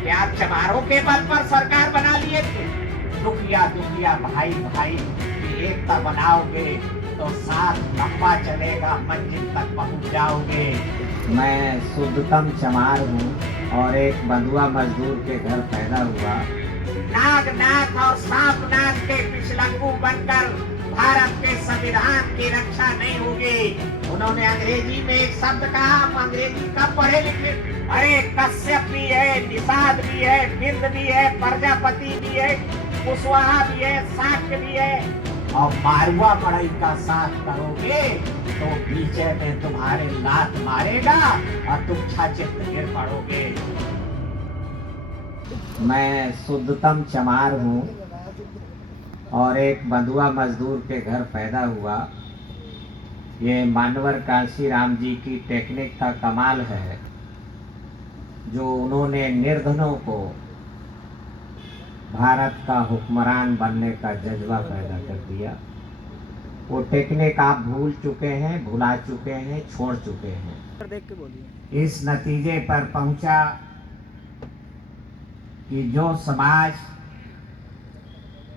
क्या चमारों के बल पर सरकार बना लिए थे? दुखिया दुखिया भाई भाई की एकता बनाओगे तो साथ लंबा चलेगा, मंजिल तक पहुंच जाओगे। मैं शुद्धतम चमार हूँ और एक बंधुआ मजदूर के घर पैदा हुआ। नाग नाग और सांप नाग के पिछलंगू बनकर भारत के संविधान की रक्षा नहीं होगी। उन्होंने अंग्रेजी में एक शब्द कहा, हम अंग्रेजी कब पढ़े लिखे? अरे कश्यप भी है, निषाद भी है, बिंद भी है, प्रजापति भी है, कुशवाहा भी है, शाक्य भी है। और मारवा मड़ई का साथ करोगे तो बीचे में तुम्हारे लात मारेगा और तुम छाचित गिर पड़ोगे। मैं शुद्धतम चमार हूँ और एक बंधुआ मजदूर के घर पैदा हुआ। ये मानवर कांसी राम जी की टेक्निक का कमाल है, जो उन्होंने निर्धनों को भारत का हुक्मरान बनने का जज्बा पैदा कर दिया। वो टेक्निक आप भूल चुके हैं, भुला चुके हैं, छोड़ चुके हैं। देख के बोलिए। इस नतीजे पर पहुंचा कि जो समाज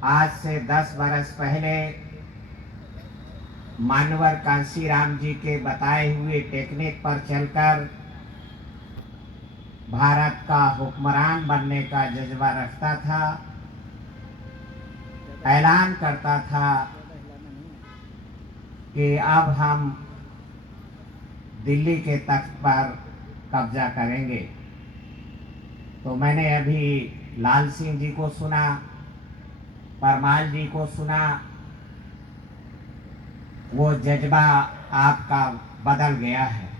आज से 10 बरस पहले मानवर कांसी राम जी के बताए हुए टेक्निक पर चलकर भारत का हुक्मरान बनने का जज्बा रखता था, ऐलान करता था कि अब हम दिल्ली के तख्त पर कब्जा करेंगे, तो मैंने अभी लाल सिंह जी को सुना, परमाल जी को सुना। वो जज्बा आपका बदल गया है,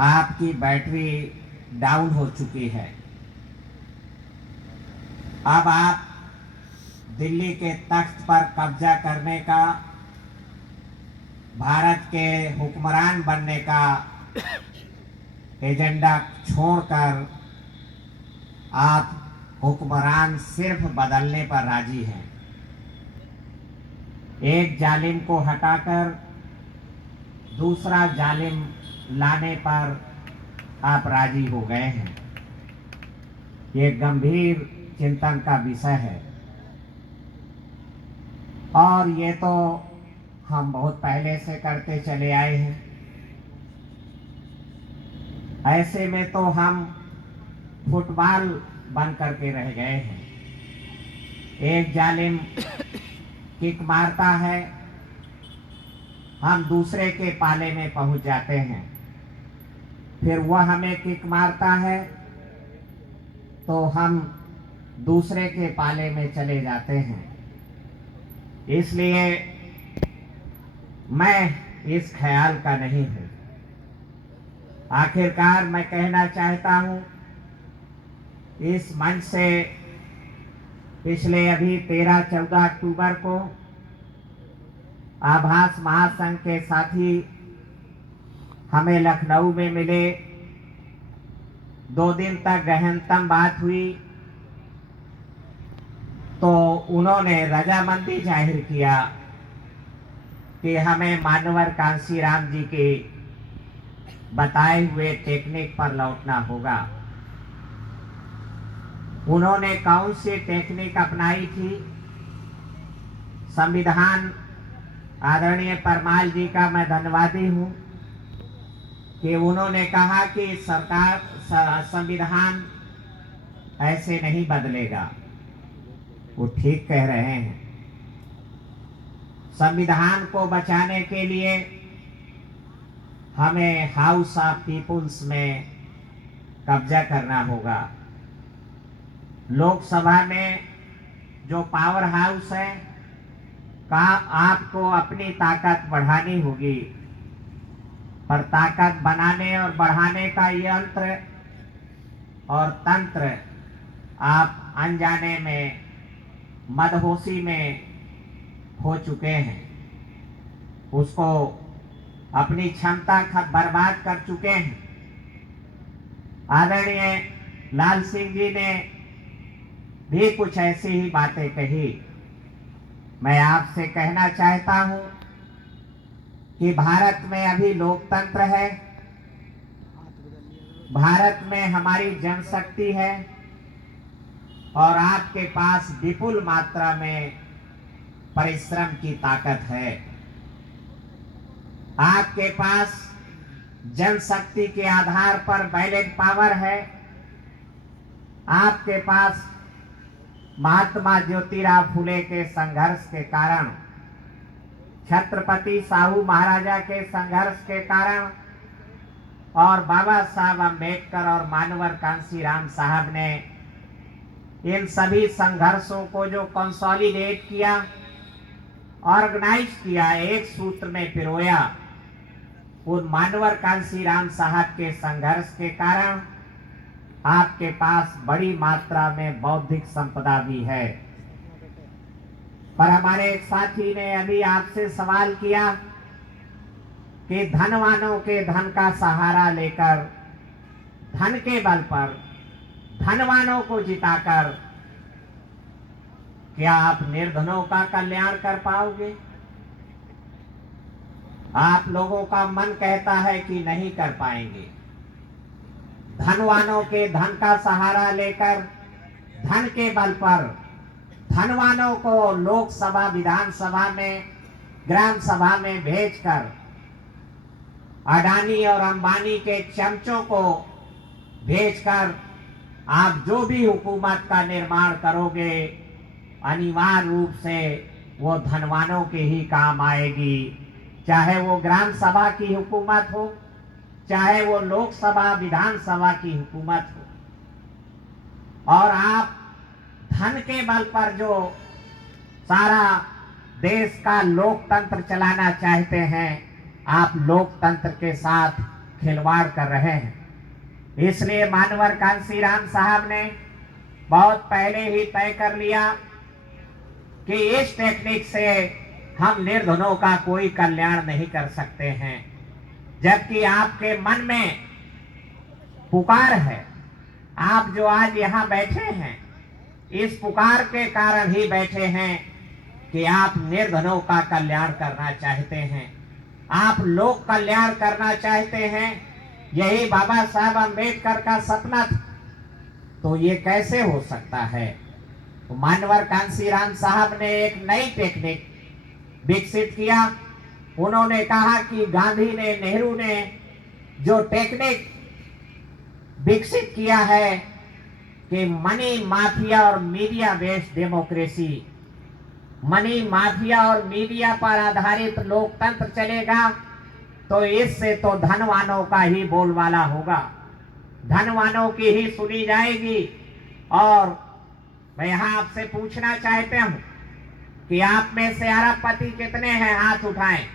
आपकी बैटरी डाउन हो चुकी है। अब आप दिल्ली के तख्त पर कब्जा करने का, भारत के हुक्मरान बनने का एजेंडा छोड़कर आप हुक्मरान सिर्फ बदलने पर राजी हैं। एक जालिम को हटाकर दूसरा जालिम लाने पर आप राजी हो गए हैं। ये गंभीर चिंतन का विषय है और ये तो हम बहुत पहले से करते चले आए हैं। ऐसे में तो हम फुटबॉल बन करके रह गए हैं। एक जालिम किक मारता है, हम दूसरे के पाले में पहुंच जाते हैं, फिर वह हमें किक मारता है तो हम दूसरे के पाले में चले जाते हैं। इसलिए मैं इस ख्याल का नहीं हूं। आखिरकार मैं कहना चाहता हूं, इस मंच से पिछले अभी 13-14 अक्टूबर को आभास महासंघ के साथी हमें लखनऊ में मिले। 2 दिन तक गहनतम बात हुई तो उन्होंने रजामंदी जाहिर किया कि हमें मानवर कांसी राम जी के बताए हुए टेक्निक पर लौटना होगा। उन्होंने कौन सी टेक्निक अपनाई थी? संविधान आदरणीय परमाल जी का मैं धन्यवादी हूं कि उन्होंने कहा कि सरकार संविधान ऐसे नहीं बदलेगा। वो ठीक कह रहे हैं। संविधान को बचाने के लिए हमें हाउस ऑफ पीपुल्स में कब्जा करना होगा। लोकसभा में जो पावर हाउस है का आपको अपनी ताकत बढ़ानी होगी, पर ताकत बनाने और बढ़ाने का यंत्र और तंत्र आप अनजाने में, मदहोशी में हो चुके हैं। उसको अपनी क्षमता बर्बाद कर चुके हैं। आदरणीय लाल सिंह जी ने भी कुछ ऐसी ही बातें कही। मैं आपसे कहना चाहता हूं कि भारत में अभी लोकतंत्र है, भारत में हमारी जनशक्ति है और आपके पास विपुल मात्रा में परिश्रम की ताकत है। आपके पास जनशक्ति के आधार पर बैलेट पावर है। आपके पास महात्मा ज्योतिराव फुले के संघर्ष के कारण, छत्रपति साहू महाराजा के संघर्ष के कारण और बाबा साहब अम्बेडकर और मानवर कांशीराम साहब ने इन सभी संघर्षों को जो कंसोलिडेट किया, ऑर्गेनाइज किया, एक सूत्र में पिरोया, उन मानवर कांशीराम साहब के संघर्ष के कारण आपके पास बड़ी मात्रा में बौद्धिक संपदा भी है। पर हमारे एक साथी ने अभी आपसे सवाल किया कि धनवानों के धन का सहारा लेकर, धन के बल पर धनवानों को जिताकर क्या आप निर्धनों का कल्याण कर पाओगे? आप लोगों का मन कहता है कि नहीं कर पाएंगे। धनवानों के धन का सहारा लेकर, धन के बल पर धनवानों को लोकसभा, विधानसभा में, ग्राम सभा में भेजकर अडानी और अंबानी के चमचों को भेजकर आप जो भी हुकूमत का निर्माण करोगे, अनिवार्य रूप से वो धनवानों के ही काम आएगी। चाहे वो ग्राम सभा की हुकूमत हो, चाहे वो लोकसभा, विधानसभा की हुकूमत हो। और आप धन के बल पर जो सारा देश का लोकतंत्र चलाना चाहते हैं, आप लोकतंत्र के साथ खिलवाड़ कर रहे हैं। इसलिए मानवर कांशीराम साहब ने बहुत पहले ही तय कर लिया कि इस टेक्निक से हम निर्धनों का कोई कल्याण नहीं कर सकते हैं। जबकि आपके मन में पुकार है, आप जो आज यहाँ बैठे हैं, इस पुकार के कारण ही बैठे हैं कि आप निर्धनों का कल्याण करना चाहते हैं, आप लोक कल्याण करना चाहते हैं। यही बाबा साहब अम्बेडकर का सपना था। तो ये कैसे हो सकता है? तो मानवर कांशीराम साहब ने एक नई टेक्निक विकसित किया। उन्होंने कहा कि गांधी ने, नेहरू ने जो टेक्निक विकसित किया है कि मनी माफिया और media based democracy, money mafia और मीडिया पर आधारित लोकतंत्र चलेगा, तो इससे तो धनवानों का ही बोलबाला होगा, धनवानों की ही सुनी जाएगी। और मैं यहाँ आपसे पूछना चाहता हूँ कि आप में से अरबपति कितने हैं? हाथ उठाएं,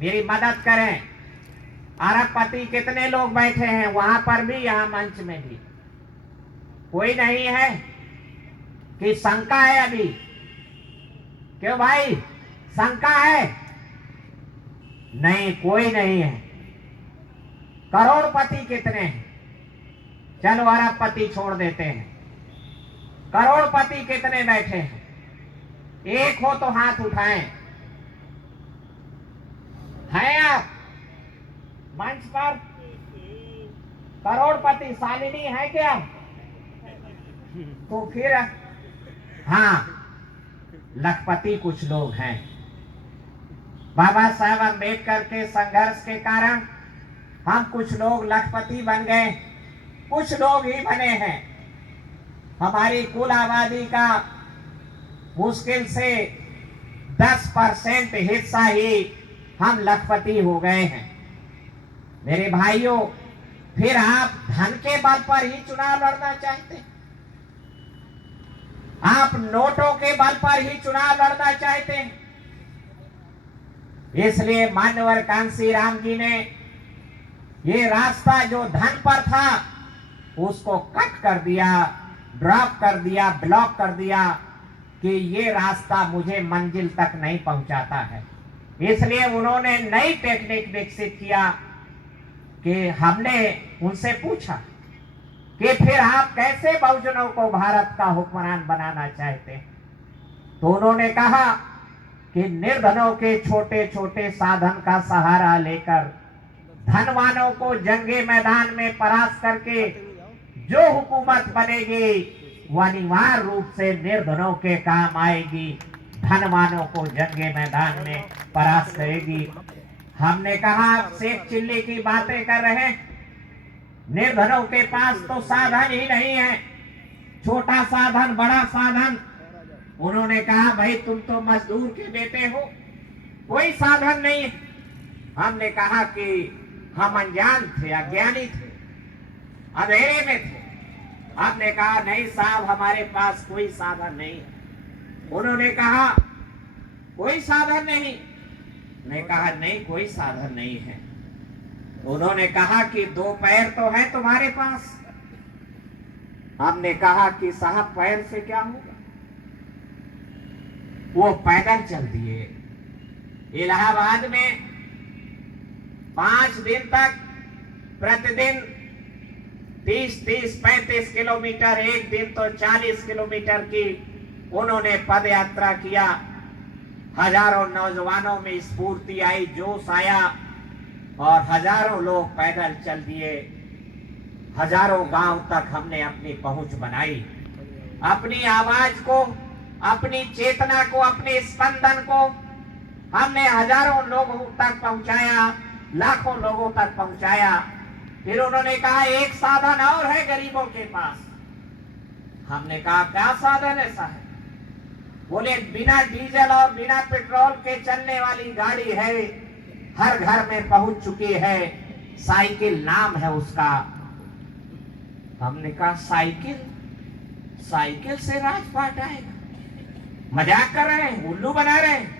मेरी मदद करें। अरबपति कितने लोग बैठे हैं वहां पर भी, यहाँ मंच में भी? कोई नहीं है कि शंका है अभी? क्यों भाई, शंका है? नहीं, कोई नहीं है। करोड़पति कितने हैं? चलो अरबपति छोड़ देते हैं। करोड़पति कितने बैठे हैं? एक हो तो हाथ उठाएं। हैं आप मंच पर? करोड़पति शालिनी है क्या? तो फिर हाँ, लखपति कुछ लोग हैं। बाबा साहब अम्बेडकर के संघर्ष के कारण हम कुछ लोग लखपति बन गए, कुछ लोग ही बने हैं। हमारी कुल आबादी का मुश्किल से 10% हिस्सा ही हम लखपति हो गए हैं। मेरे भाइयों, फिर आप धन के बल पर ही चुनाव लड़ना चाहते हैं? आप नोटों के बल पर ही चुनाव लड़ना चाहते हैं? इसलिए मानवर कांशीराम जी ने ये रास्ता जो धन पर था उसको कट कर दिया, ड्रॉप कर दिया, ब्लॉक कर दिया कि ये रास्ता मुझे मंजिल तक नहीं पहुंचाता है। इसलिए उन्होंने नई टेक्निक विकसित किया कि हमने उनसे पूछा कि फिर आप कैसे बहुजनों को भारत का हुक्मरान बनाना चाहते हैं? तो उन्होंने कहा कि निर्धनों के छोटे छोटे साधन का सहारा लेकर धनवानों को जंगे मैदान में परास्त करके जो हुकूमत बनेगी वो अनिवार्य रूप से निर्धनों के काम आएगी, धनवानों को जंगे मैदान में परास्त करेगी। हमने कहा आप सेठ चिल्ली की बातें कर रहे हैं, निर्धनों के पास तो साधन ही नहीं है, छोटा साधन बड़ा साधन। उन्होंने कहा भाई तुम तो मजदूर के बेटे हो, कोई साधन नहीं है। हमने कहा कि हम अनजान थे, अज्ञानी थे, अंधेरे में थे। आपने कहा नहीं साहब हमारे पास कोई साधन नहीं है। उन्होंने कहा कोई साधन नहीं। मैं कहा नहीं कोई साधन नहीं है। उन्होंने कहा कि 2 पैर तो है तुम्हारे पास। हमने कहा कि साहब पैर से क्या होगा। वो पैदल चल दिए। इलाहाबाद में 5 दिन तक प्रतिदिन 30-35 किलोमीटर, एक दिन तो 40 किलोमीटर की उन्होंने पद यात्रा किया। हजारों नौजवानों में स्फूर्ति आई, जोश आया और हजारों लोग पैदल चल दिए। हजारों गांव तक हमने अपनी पहुंच बनाई, अपनी आवाज को, अपनी चेतना को, अपने स्पंदन को हमने हजारों लोगों तक पहुंचाया, लाखों लोगों तक पहुंचाया। फिर उन्होंने कहा एक साधन और है गरीबों के पास। हमने कहा क्या साधन ऐसा है। बोले बिना डीजल और बिना पेट्रोल के चलने वाली गाड़ी है, हर घर में पहुंच चुकी है, साइकिल नाम है उसका। हमने कहा साइकिल, साइकिल से राजपाट आएगा, मजाक कर रहे हैं, उल्लू बना रहे हैं।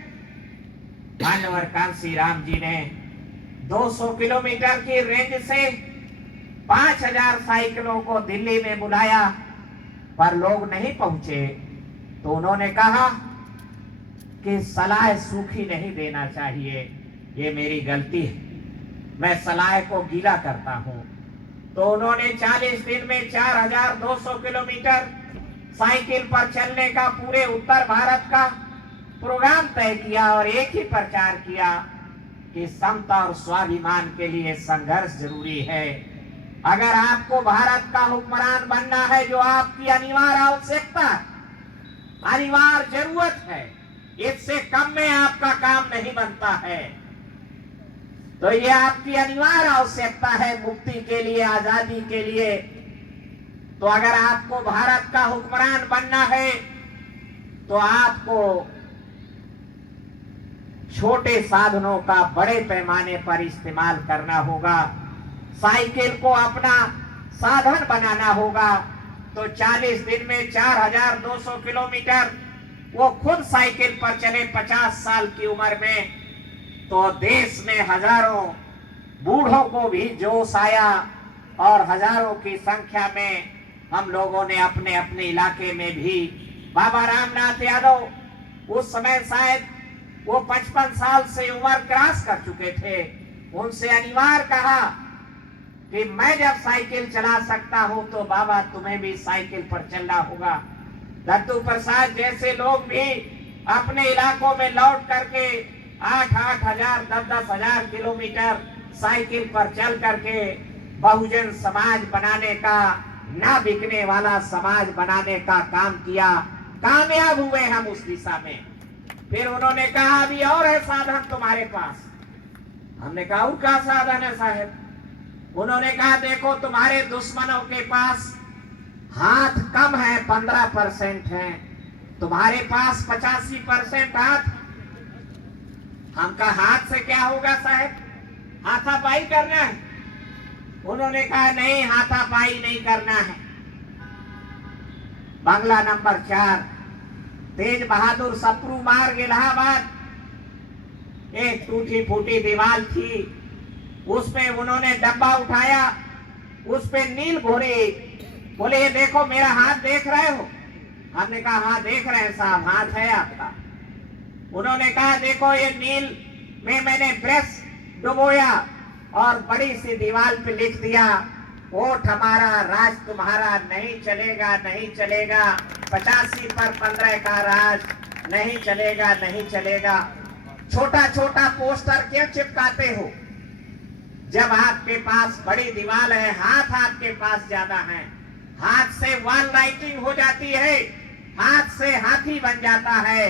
मानवर कांसी राम जी ने 200 किलोमीटर की रेंज से 5000 साइकिलों को दिल्ली में बुलाया, पर लोग नहीं पहुंचे। तो उन्होंने कहा कि सलाह सूखी नहीं देना चाहिए, ये मेरी गलती है, मैं सलाह को गीला करता हूं। तो उन्होंने 40 दिन में 4200 किलोमीटर साइकिल पर चलने का पूरे उत्तर भारत का प्रोग्राम तय किया और एक ही प्रचार किया कि समता और स्वाभिमान के लिए संघर्ष जरूरी है। अगर आपको भारत का हुक्मरान बनना है, जो आपकी अनिवार्य आवश्यकता, अनिवार्य जरूरत है, इससे कम में आपका काम नहीं बनता है। तो ये आपकी अनिवार्य आवश्यकता है मुक्ति के लिए, आजादी के लिए। तो अगर आपको भारत का हुक्मरान बनना है तो आपको छोटे साधनों का बड़े पैमाने पर इस्तेमाल करना होगा, साइकिल को अपना साधन बनाना होगा। तो 40 दिन में 4200 किलोमीटर वो खुद साइकिल पर चले 50 साल की उम्र में। तो देश में हजारों बूढ़ों को भी जोश आया और हजारों की संख्या में हम लोगों ने अपने अपने इलाके में भी, बाबा रामनाथ यादव उस समय शायद वो 55 साल से उम्र क्रॉस कर चुके थे, उनसे अनिवार्य कहा कि मैं जब साइकिल चला सकता हूं तो बाबा तुम्हें भी साइकिल पर चलना होगा। दत्तू प्रसाद जैसे लोग भी अपने इलाकों में लौट करके 8-8 हजार 10-10 हजार किलोमीटर साइकिल पर चल करके बहुजन समाज बनाने का, ना बिकने वाला समाज बनाने का काम किया। कामयाब हुए हम उस दिशा में। फिर उन्होंने कहा अभी और है साधन तुम्हारे पास। हमने कहा और क्या साधन है साहब। उन्होंने कहा देखो तुम्हारे दुश्मनों के पास हाथ कम है, 15% है, तुम्हारे पास 85% हाथ। हम कहा हाथ से क्या होगा साहब, हाथापाई करना है। उन्होंने कहा नहीं, हाथापाई नहीं करना है। बंगला नंबर 4 तेज बहादुर सप्रू मार्ग इलाहाबाद, एक टूटी फूटी दीवार थी, उसमें उन्होंने डब्बा उठाया, उस पे नील घोरे। बोले ये देखो मेरा हाथ देख रहे हो। हमने कहा हाँ देख रहे हैं साहब, हाथ है आपका। उन्होंने कहा देखो ये नील में मैंने ब्रश डुबोया और बड़ी सी दीवार पे लिख दिया, वोट हमारा राज तुम्हारा, नहीं चलेगा नहीं चलेगा, 85 पर 15 का राज, नहीं चलेगा नहीं चलेगा। छोटा छोटा पोस्टर क्यों चिपकाते हो, जब आपके पास बड़ी दीवार है, हाथ आपके पास ज्यादा है, हाथ से वॉल राइटिंग हो जाती है, हाथ से हाथी बन जाता है।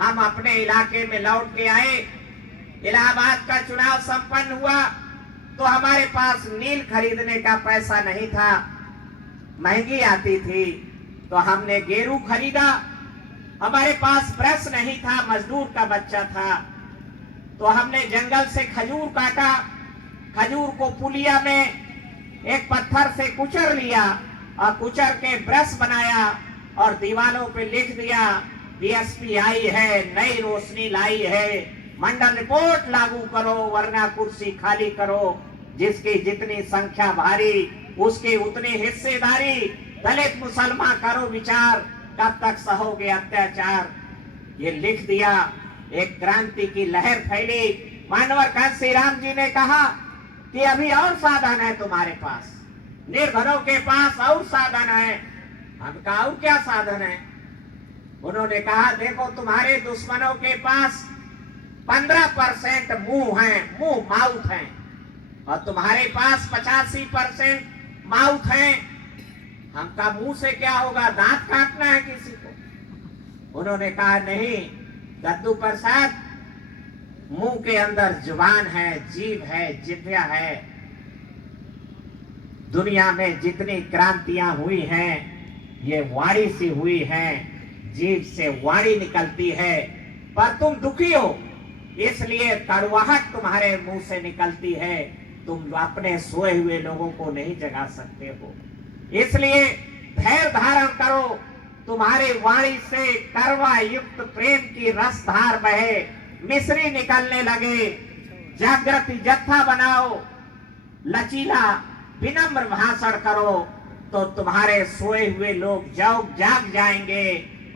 हम अपने इलाके में लौट के आए, इलाहाबाद का चुनाव संपन्न हुआ तो हमारे पास नील खरीदने का पैसा नहीं था, महंगी आती थी, तो हमने गेरू खरीदा। हमारे पास ब्रश नहीं था, मजदूर का बच्चा था, तो हमने जंगल से खजूर काटा, खजूर को पुलिया में एक पत्थर से कुचर लिया और कुचर के ब्रश बनाया और दीवारों पे लिख दिया बीएसपी आई है, नई रोशनी लाई है, मंडल रिपोर्ट लागू करो वरना कुर्सी खाली करो, जिसकी जितनी संख्या भारी उसकी उतनी हिस्सेदारी, दलित मुसलमान करो विचार, कब तक सहोगे अत्याचार। ये लिख दिया, एक क्रांति की लहर फैली। मानवर कांसी राम जी ने कहा कि अभी और साधन है तुम्हारे पास, निर्धनों के पास और साधन है। हम कहा और क्या साधन है? उन्होंने कहा देखो तुम्हारे दुश्मनों के पास 15% मुंह है, मुंह माउथ है, और तुम्हारे पास 85% माउथ है। हम कहा मुंह से क्या होगा, दांत काटना है किसी को? उन्होंने कहा नहीं दद्दू प्रसाद, मुंह के अंदर जुबान है, जीभ है, जिह्वा है। दुनिया में जितनी क्रांतियां हुई हैं ये वाणी से हुई हैं, जीभ से वाणी निकलती है। पर तुम दुखी हो इसलिए कड़वाहट तुम्हारे मुंह से निकलती है, तुम अपने सोए हुए लोगों को नहीं जगा सकते हो, इसलिए धैर्य धारण करो। तुम्हारी वाणी से करवा युक्त प्रेम की रसधार बहे, मिश्री निकलने लगे, जागृति जत्था बनाओ, लचीला विनम्र भाषण करो, तो तुम्हारे सोए हुए लोग जाग जाएंगे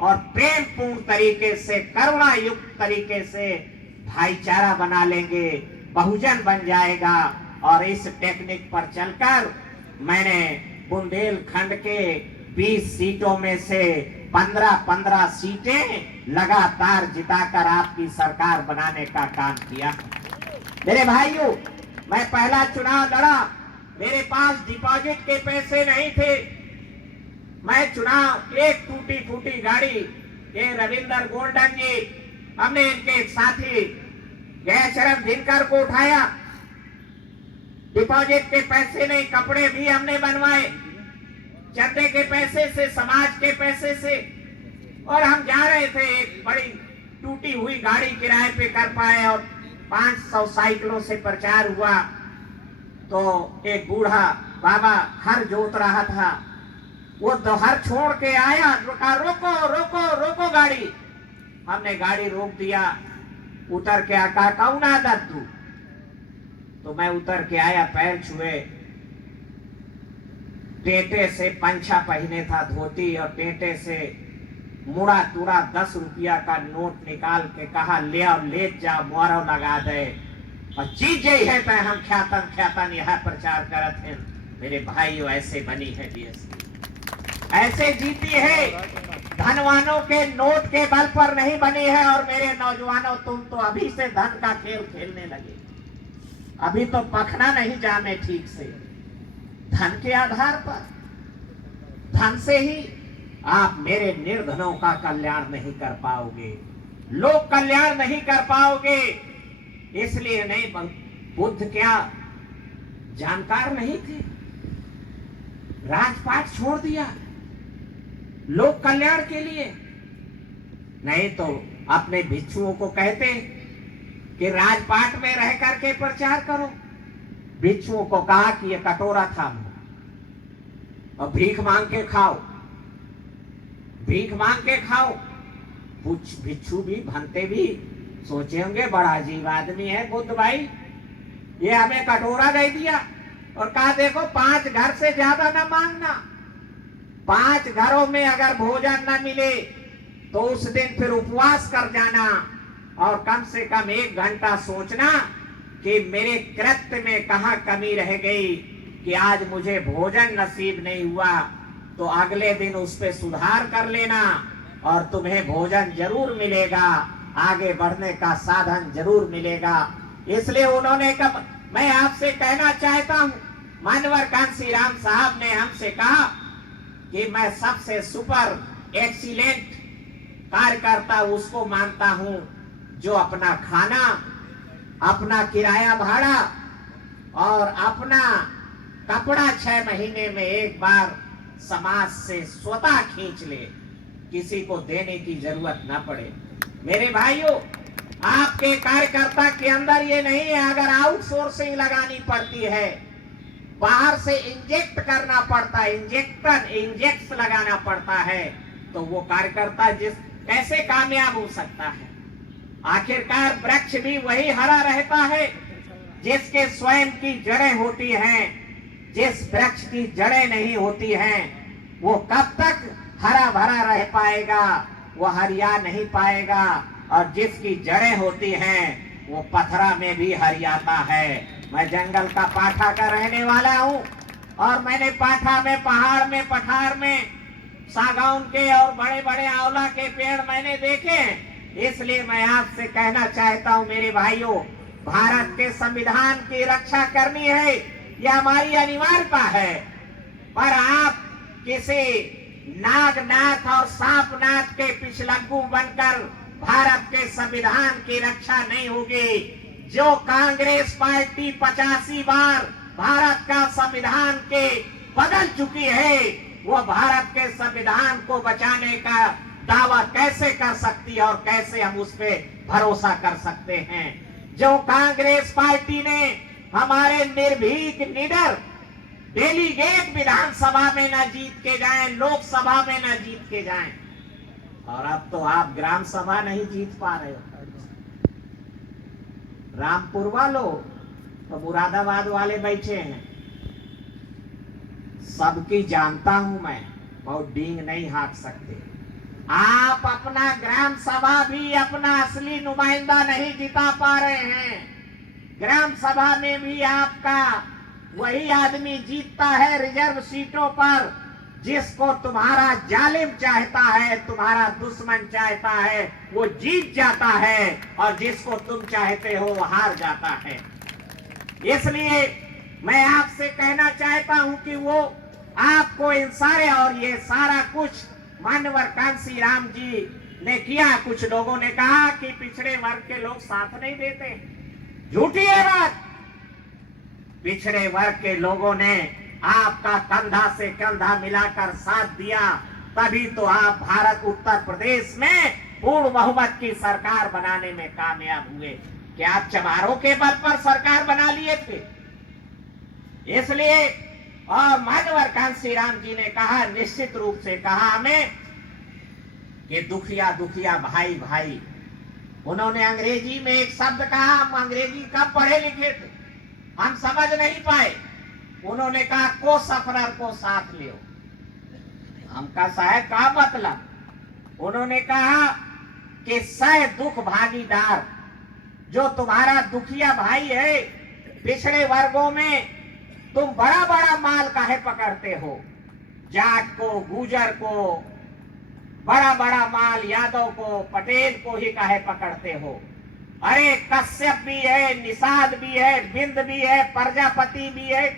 और प्रेम पूर्ण तरीके से, करुणा युक्त तरीके से भाईचारा बना लेंगे, बहुजन बन जाएगा। और इस टेक्निक पर चलकर मैंने बुंदेलखंड के 20 सीटों में से 15-15 सीटें लगातार जिताकर आपकी सरकार बनाने का काम किया। मेरे भाइयों, मैं पहला चुनाव लड़ा, मेरे पास डिपॉजिट के पैसे नहीं थे। मैं चुनाव एक टूटी फूटी गाड़ी, ये रविंदर गोल्डन जी, हमने इनके एक साथी गयाचरण दिनकर को उठाया, डिपॉजिट के पैसे नहीं, कपड़े भी हमने बनवाए चंदे के पैसे से, समाज के पैसे से, और हम जा रहे थे। एक बड़ी टूटी हुई गाड़ी किराए पे कर पाए और 500 साइकिलों से प्रचार हुआ। तो एक बूढ़ा बाबा हर जोत रहा था, वो दोहर छोड़ के आया, रुका, रोको रोको रोको गाड़ी। हमने गाड़ी रोक दिया, उतर के आका कौना दद्दू, तो मैं उतर के आया, पैर छुए, टेंटे से पंछा पहने था धोती और टेंटे से मुड़ा तुड़ा 10 रुपया का नोट निकाल के कहा ले आओ, ले जा, मोरो लगा दे, और चीज यही है तो हम ख्यातन यह प्रचार करत हैं। मेरे भाइयों, ऐसे बनी है बीएसपी, ऐसे जीती है, धनवानों के नोट के बल पर नहीं बनी है। और मेरे नौजवानों, तुम तो अभी से धन का खेल खेलने लगे, अभी तो पखना नहीं जाने ठीक से। धन के आधार पर, धन से ही आप मेरे निर्धनों का कल्याण नहीं कर पाओगे, लोक कल्याण नहीं कर पाओगे। इसलिए नहीं, बुद्ध क्या जानकार नहीं थे? राजपाट छोड़ दिया लोक कल्याण के लिए, नहीं तो अपने भिक्षुओं को कहते कि राजपाट में रह करके प्रचार करो। भिक्षुओं को कहा कि ये कटोरा थामो और भीख मांग के खाओ, भीख मांग के खाओ। कुछ भिक्षु भी, भंते भी सोचे होंगे बड़ा अजीब आदमी है बुद्ध भाई, ये हमें कटोरा दे दिया और कहा देखो 5 घर से ज्यादा ना मांगना, 5 घरों में अगर भोजन न मिले तो उस दिन फिर उपवास कर जाना और कम से कम 1 घंटा सोचना कि मेरे कृत्य में कहाँ कमी रह गई कि आज मुझे भोजन नसीब नहीं हुआ, तो अगले दिन उस पे सुधार कर लेना और तुम्हें भोजन जरूर मिलेगा, आगे बढ़ने का साधन जरूर मिलेगा। इसलिए उन्होंने मैं आपसे कहना चाहता हूं, मानवर कांसी राम साहब ने हमसे कहा कि मैं सबसे सुपर एक्सीलेंट कार्यकर्ता उसको मानता हूं जो अपना खाना, अपना किराया भाड़ा और अपना कपड़ा 6 महीने में एक बार समाज से स्वतः खींच ले, किसी को देने की जरूरत ना पड़े। मेरे भाइयों, आपके कार्यकर्ता के अंदर ये नहीं है, अगर आउटसोर्सिंग लगानी पड़ती है, बाहर से इंजेक्ट करना पड़ता है, इंजेक्ट लगाना पड़ता है, तो वो कार्यकर्ता कैसे कामयाब हो सकता है? आखिरकार वृक्ष भी वही हरा रहता है जिसके स्वयं की जड़ें होती हैं। जिस वृक्ष की जड़ें नहीं होती हैं, वो कब तक हरा भरा रह पाएगा? वो हरिया नहीं पाएगा। और जिसकी जड़ें होती हैं, वो पथरा में भी हरियाता है। मैं जंगल का पाठा का रहने वाला हूँ और मैंने पाठा में, पहाड़ में, पठार में सागौन के और बड़े बड़े आंवला के पेड़ मैंने देखे। इसलिए मैं आपसे कहना चाहता हूँ मेरे भाइयों, भारत के संविधान की रक्षा करनी है, यह हमारी अनिवार्यता है। पर आप किसी नागनाथ और सांपनाथ के पिछलग्गू बनकर भारत के संविधान की रक्षा नहीं होगी। जो कांग्रेस पार्टी 85 बार भारत का संविधान के बदल चुकी है, वो भारत के संविधान को बचाने का दावा कैसे कर सकती है और कैसे हम उस पे भरोसा कर सकते हैं? जो कांग्रेस पार्टी ने हमारे निर्भीक निडर डेलीगेट विधानसभा में न जीत के जाएं, लोकसभा में न जीत के जाएं, और अब तो आप ग्राम सभा नहीं जीत पा रहे हो। रामपुर वालों तो मुरादाबाद वाले बैठे हैं, सबकी जानता हूं मैं, बहुत डींग नहीं हाँक सकते। आप अपना ग्राम सभा भी अपना असली नुमाइंदा नहीं जिता पा रहे हैं। ग्राम सभा में भी आपका वही आदमी जीतता है रिजर्व सीटों पर जिसको तुम्हारा जालिम चाहता है, तुम्हारा दुश्मन चाहता है, वो जीत जाता है, और जिसको तुम चाहते हो वो हार जाता है। इसलिए मैं आपसे कहना चाहता हूं कि वो आपको इन सारे और ये सारा कुछ मानवर कांसी राम जी ने किया। कुछ लोगों ने कहा कि पिछड़े वर्ग के लोग साथ नहीं देते, झूठी है बात। पिछड़े वर्ग के लोगों ने आपका कंधा से कंधा मिलाकर साथ दिया, तभी तो आप भारत उत्तर प्रदेश में पूर्ण बहुमत की सरकार बनाने में कामयाब हुए। क्या आप चमारों के बल पर सरकार बना लिए थे? इसलिए और मानवर कांसी राम जी ने कहा, निश्चित रूप से कहा हमें कि दुखिया दुखिया भाई भाई। उन्होंने अंग्रेजी में एक शब्द कहा, हम अंग्रेजी कब पढ़े लिखे थे, हम समझ नहीं पाए। उन्होंने कहा को सफरर को साथ लियो। हम कहा साहब का मतलब? उन्होंने कहा कि सह दुख भागीदार। जो तुम्हारा दुखिया भाई है पिछड़े वर्गों में, तुम बड़ा बड़ा माल काहे पकड़ते हो? जाट को, गुजर को, बड़ा बड़ा माल यादव को, पटेल को ही काहे पकड़ते हो? अरे कश्यप भी है, निषाद भी है, बिंद भी है, प्रजापति भी है,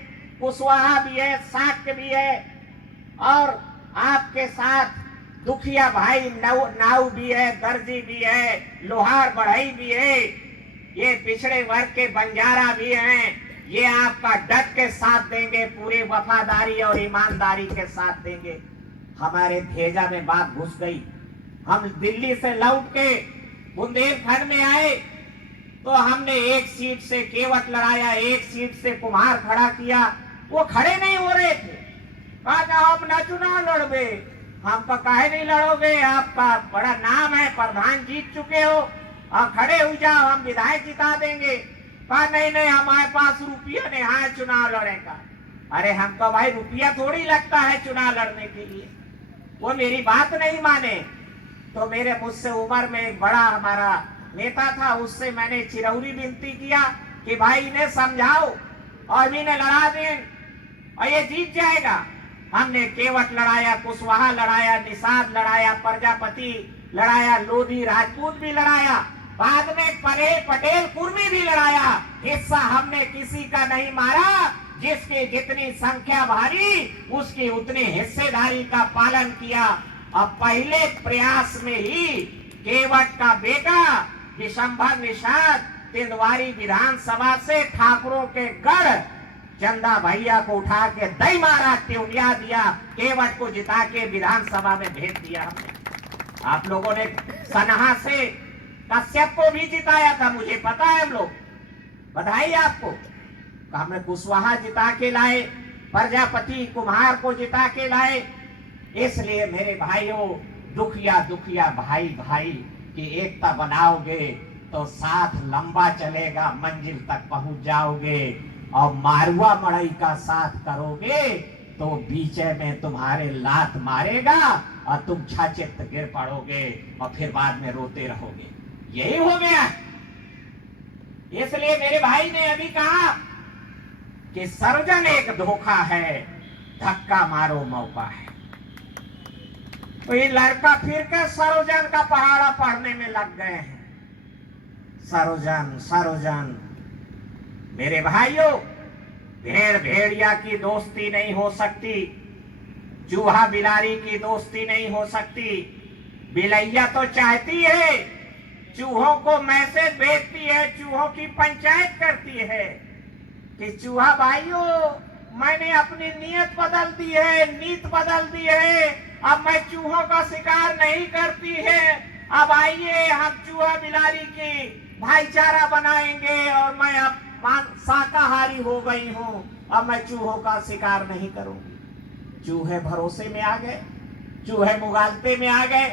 कुशवाहा भी है, शाक्य भी है, और आपके साथ दुखिया भाई नाऊ भी है, दर्जी भी है, लोहार बढ़ई भी है, ये पिछड़े वर्ग के बंजारा भी हैं। ये आपका डट के साथ देंगे, पूरे वफादारी और ईमानदारी के साथ देंगे। हमारे भेजा में बात घुस गई। हम दिल्ली से लौट के बुंदेलखंड में आए तो हमने एक सीट से केवट लड़ाया, एक सीट से कुम्हार खड़ा किया। वो खड़े नहीं हो रहे थे। कहा आप न चुनाव लड़बे। हम तो काहे नहीं लड़ोगे, आपका बड़ा नाम है, प्रधान जीत चुके हो, और खड़े हो जाओ, हम विधायक जिता देंगे। कहा नहीं नहीं, हमारे पास रुपया नहीं है चुनाव लड़ने का। अरे हमको भाई रुपया थोड़ी लगता है चुनाव लड़ने के लिए। वो मेरी बात नहीं माने तो मेरे मुझसे उम्र में एक बड़ा हमारा नेता था, उससे मैंने चिरौरी विनती किया कि भाई इन्हें समझाओ और इन्हें लड़ा दें और ये जीत जाएगा। हमने केवट लड़ाया, कुशवाहा लड़ाया, निषाद लड़ाया, प्रजापति लड़ाया, लोधी राजपूत भी लड़ाया, बाद में पटेल कुर्मी भी लड़ाया, हिस्सा हमने किसी का नहीं मारा, जिसकी जितनी संख्या भारी उसकी उतनी हिस्सेदारी का पालन किया। अब पहले प्रयास में ही केवट का बेटा विशंभर निषाद तिंदवारी विधानसभा से ठाकुरों के गढ़ चंदा भैया को उठा के दई मारा, त्योनिया दिया, केवट को जिता के विधानसभा में भेज दिया हमने। आप लोगों ने सनहा से कश्यप को भी जिताया था, मुझे पता है, हम लोग बधाई आपको। हमने कुशवाहा जिता के लाए, प्रजापति कुम्हार को जिता के लाए। इसलिए मेरे भाइयों, दुखिया दुखिया भाई भाई की एकता बनाओगे तो साथ लंबा चलेगा, मंजिल तक पहुंच जाओगे। और मारुआ मड़ई का साथ करोगे तो बीचे में तुम्हारे लात मारेगा और तुम छाचित गिर पड़ोगे और फिर बाद में रोते रहोगे। यही हो गया। इसलिए मेरे भाई ने अभी कहा कि सर्वजन एक धोखा है, धक्का मारो मौका है। तो ये लड़का फिर के सर्वजन का पहाड़ा पढ़ने में लग गए हैं। सर्वजन सर्वजन। मेरे भाइयों, भेड़ भेड़िया की दोस्ती नहीं हो सकती, चूहा बिलारी की दोस्ती नहीं हो सकती। बिलैया तो चाहती है, चूहों को मैसेज भेजती है, चूहों की पंचायत करती है कि चूहा भाइयों, मैंने अपनी नीयत बदल दी है, नीत बदल दी है, अब मैं चूहों का शिकार नहीं करती है। अब आइए हम चूहा बिलारी की भाईचारा बनाएंगे और मैं अब शाकाहारी हो गई हूँ, अब मैं चूहों का शिकार नहीं करूंगी। चूहे भरोसे में आ गए, चूहे मुगालते में आ गए,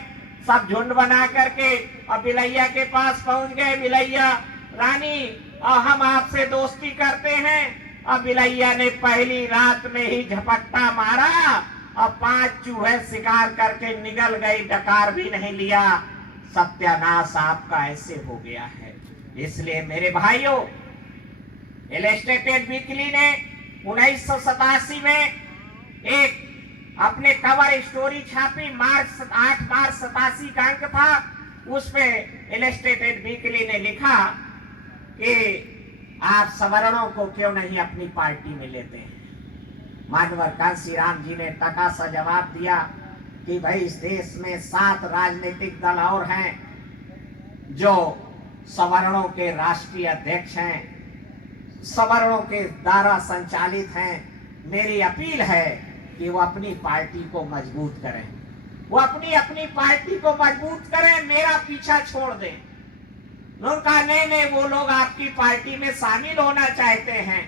सब झुंड बना करके अब बिलैया के पास पहुंच गए। बिलैया रानी, और हम आपसे दोस्ती करते हैं। अब बिलैया ने पहली रात में ही झपट्टा मारा और 5 चूहे शिकार करके निगल गई, डकार भी नहीं लिया। सत्यानाश आपका ऐसे हो गया है। इसलिए मेरे भाइयों, इलस्ट्रेटेड वीकली ने 1987 में एक अपने कवर स्टोरी छापी, 8 मार्च 87 का अंक था। उसमें इलस्ट्रेटेड वीकली ने लिखा कि आप सवर्णों को क्यों नहीं अपनी पार्टी में लेते हैं। मानवर कांशीराम जी ने टका सा जवाब दिया कि भाई, इस देश में 7 राजनीतिक दल और हैं जो सवर्णों के राष्ट्रीय अध्यक्ष हैं, सवर्णों के द्वारा संचालित हैं। मेरी अपील है कि वो अपनी पार्टी को मजबूत करें, वो अपनी पार्टी को मजबूत करें, मेरा पीछा छोड़ दें। उनका नहीं, वो लोग आपकी पार्टी में शामिल होना चाहते हैं।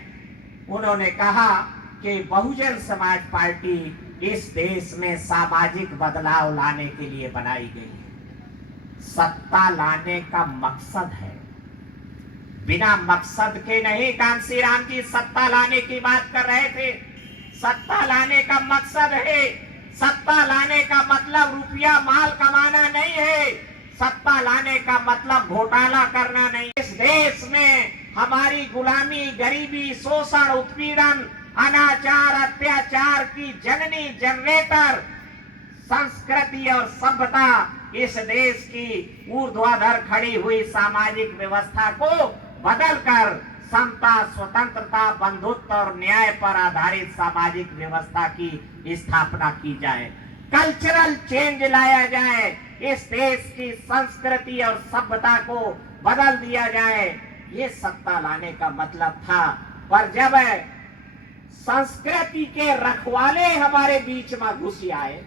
उन्होंने कहा कि बहुजन समाज पार्टी इस देश में सामाजिक बदलाव लाने के लिए बनाई गई है। सत्ता लाने का मकसद है, बिना मकसद के नहीं। कांशीराम जी सत्ता लाने की बात कर रहे थे। सत्ता लाने का मकसद है, सत्ता लाने का मतलब रुपया माल कमाना नहीं है, सत्ता लाने का मतलब घोटाला करना नहीं। इस देश में हमारी गुलामी, गरीबी, शोषण, उत्पीड़न, अनाचार, अत्याचार की जननी जनरेटर संस्कृति और सभ्यता इस देश की ऊर्ध्वाधर खड़ी हुई सामाजिक व्यवस्था को बदलकर समता, स्वतंत्रता, बंधुत्व और न्याय पर आधारित सामाजिक व्यवस्था की स्थापना की जाए। कल्चरल चेंज लाया जाए, इस देश की संस्कृति और सभ्यता को बदल दिया जाए। ये सत्ता लाने का मतलब था। पर जब संस्कृति के रखवाले हमारे बीच में घुस आए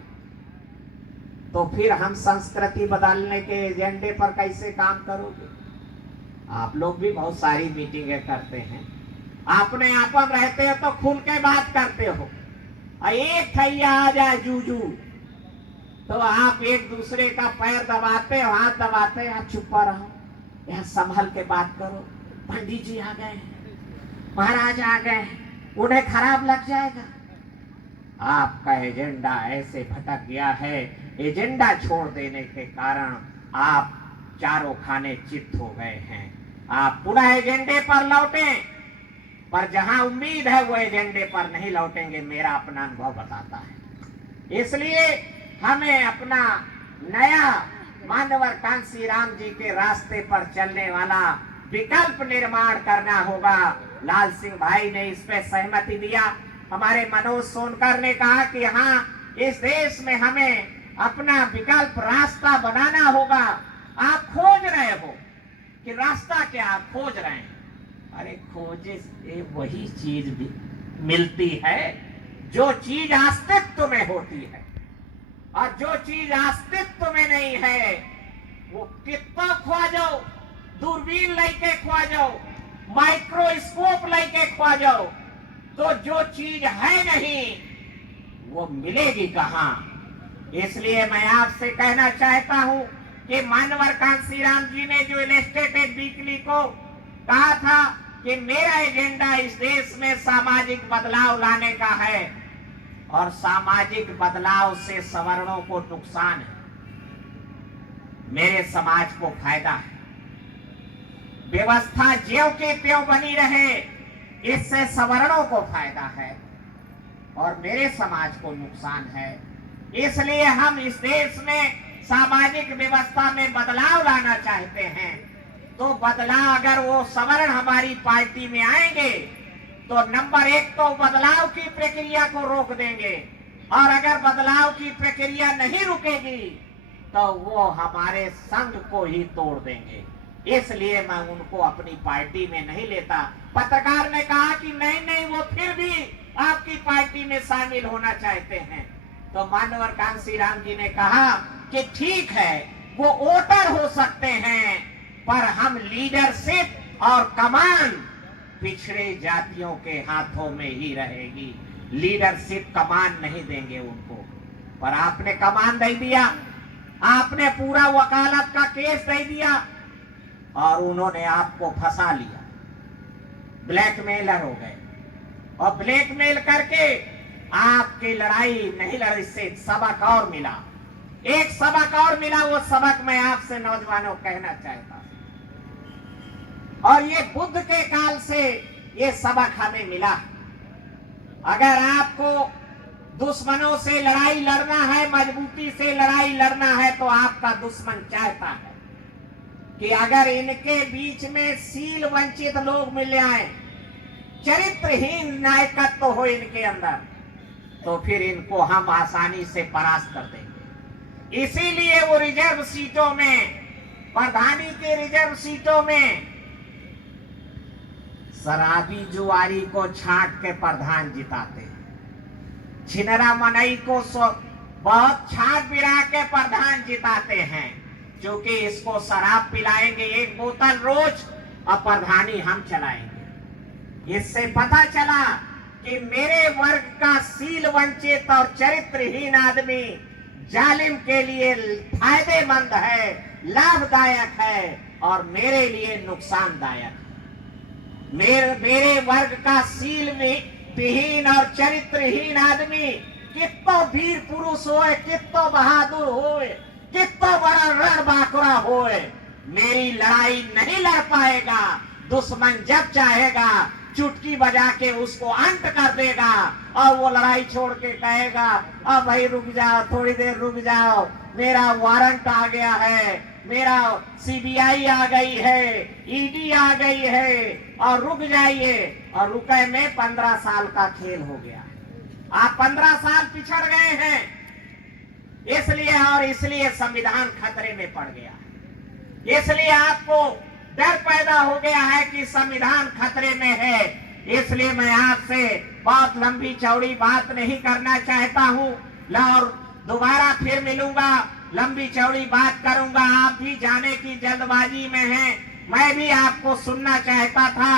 तो फिर हम संस्कृति बदलने के एजेंडे पर कैसे काम करोगे। आप लोग भी बहुत सारी मीटिंगें करते हैं, अपने आपन रहते हो तो खुल के बात करते हो। एक थैया आ जाए जूजू तो आप एक दूसरे का पैर दबाते हो, हाथ दबाते हो, आप चुप रहो, यहाँ संभल के बात करो। पंडित जी आ गए, महाराज आ गए, उन्हें खराब लग जाएगा। आपका एजेंडा ऐसे भटक गया है, एजेंडा छोड़ देने के कारण आप चारों खाने चित्त हो गए हैं। आप पुनः एजेंडे पर लौटें, पर जहां उम्मीद है वो एजेंडे पर नहीं लौटेंगे, मेरा अपना अनुभव बताता है। इसलिए हमें अपना नया मानवर कांसी राम जी के रास्ते पर चलने वाला विकल्प निर्माण करना होगा। लाल सिंह भाई ने इस पे सहमति दिया। हमारे मनोज सोनकर ने कहा कि हाँ, इस देश में हमें अपना विकल्प रास्ता बनाना होगा। आप खोज रहे हो कि रास्ता क्या आप खोज रहे हैं? अरे खोजे से वही चीज भी मिलती है जो चीज अस्तित्व में होती है, और जो चीज अस्तित्व में नहीं है वो कितना खुआ जाओ, दूरबीन लेके खुआ जाओ, माइक्रोस्कोप लेके खुआ जाओ, तो जो चीज है नहीं वो मिलेगी कहां? इसलिए मैं आपसे कहना चाहता हूं कि मानवर कांसी राम जी ने जो इलस्ट्रेटेड वीकली को कहा था कि मेरा एजेंडा इस देश में सामाजिक बदलाव लाने का है, और सामाजिक बदलाव से सवर्णों को नुकसान है, मेरे समाज को फायदा है। व्यवस्था ज्यों के त्यों बनी रहे, इससे सवर्णों को फायदा है और मेरे समाज को नुकसान है। इसलिए हम इस देश में सामाजिक व्यवस्था में बदलाव लाना चाहते हैं। तो बदलाव, अगर वो सवर्ण हमारी पार्टी में आएंगे तो नंबर 1 तो बदलाव की प्रक्रिया को रोक देंगे, और अगर बदलाव की प्रक्रिया नहीं रुकेगी तो वो हमारे संघ को ही तोड़ देंगे। इसलिए मैं उनको अपनी पार्टी में नहीं लेता। पत्रकार ने कहा कि नहीं वो फिर भी आपकी पार्टी में शामिल होना चाहते हैं। तो मानवर कांसी राम जी ने कहा कि ठीक है, वो वोटर हो सकते हैं, पर हम लीडरशिप और कमान पिछड़े जातियों के हाथों में ही रहेगी। लीडरशिप कमान नहीं देंगे उनको। पर आपने कमान दे दिया, आपने पूरा वकालत का केस दे दिया, और उन्होंने आपको फंसा लिया, ब्लैकमेलर हो गए, और ब्लैकमेल करके आपकी लड़ाई नहीं लड़ी, से सबक और मिला। एक सबक और मिला, वो सबक मैं आपसे नौजवानों कहना चाहता हूं, और ये बुद्ध के काल से ये सबक हमें मिला। अगर आपको दुश्मनों से लड़ाई लड़ना है, मजबूती से लड़ाई लड़ना है, तो आपका दुश्मन चाहता है कि अगर इनके बीच में शील वंचित लोग मिल जाए, चरित्रहीन नायकत्व हो इनके अंदर, तो फिर इनको हम आसानी से परास्त कर देंगे। इसीलिए वो रिजर्व सीटों में, प्रधानी के रिजर्व सीटों में शराबी जुआरी को छांट के प्रधान जिताते हैं, छिनरा मनई को बहुत छांट बिरा के प्रधान जिताते हैं, क्योंकि इसको शराब पिलाएंगे 1 बोतल रोज, और प्रधानी हम चलाएंगे। इससे पता चला कि मेरे वर्ग का शील वंचित और चरित्रहीन आदमी जालिम के लिए फायदेमंद है, लाभदायक है, और मेरे लिए नुकसानदायक है। मेरे वर्ग का शील विहीन और चरित्रहीन आदमी कितना वीर पुरुष होए, कितना बहादुर होए, कितना बड़ा रणबांकुरा होए, मेरी लड़ाई नहीं लड़ पाएगा। दुश्मन जब चाहेगा चुटकी बजा के उसको अंत कर देगा, और वो लड़ाई छोड़ के कहेगा, अब भाई रुक जाओ, थोड़ी देर रुक जाओ, मेरा वारंट आ गया है, मेरा सीबीआई आ गई है, ईडी आ गई है, और रुक जाइए। और रुके में 15 साल का खेल हो गया। आप 15 साल पिछड़ गए हैं, इसलिए संविधान खतरे में पड़ गया। इसलिए आपको डर पैदा हो गया है कि संविधान खतरे में है। इसलिए मैं आपसे बहुत लंबी चौड़ी बात नहीं करना चाहता हूं, और दोबारा फिर मिलूंगा, लंबी चौड़ी बात करूंगा। आप भी जाने की जल्दबाजी में हैं, मैं भी आपको सुनना चाहता था,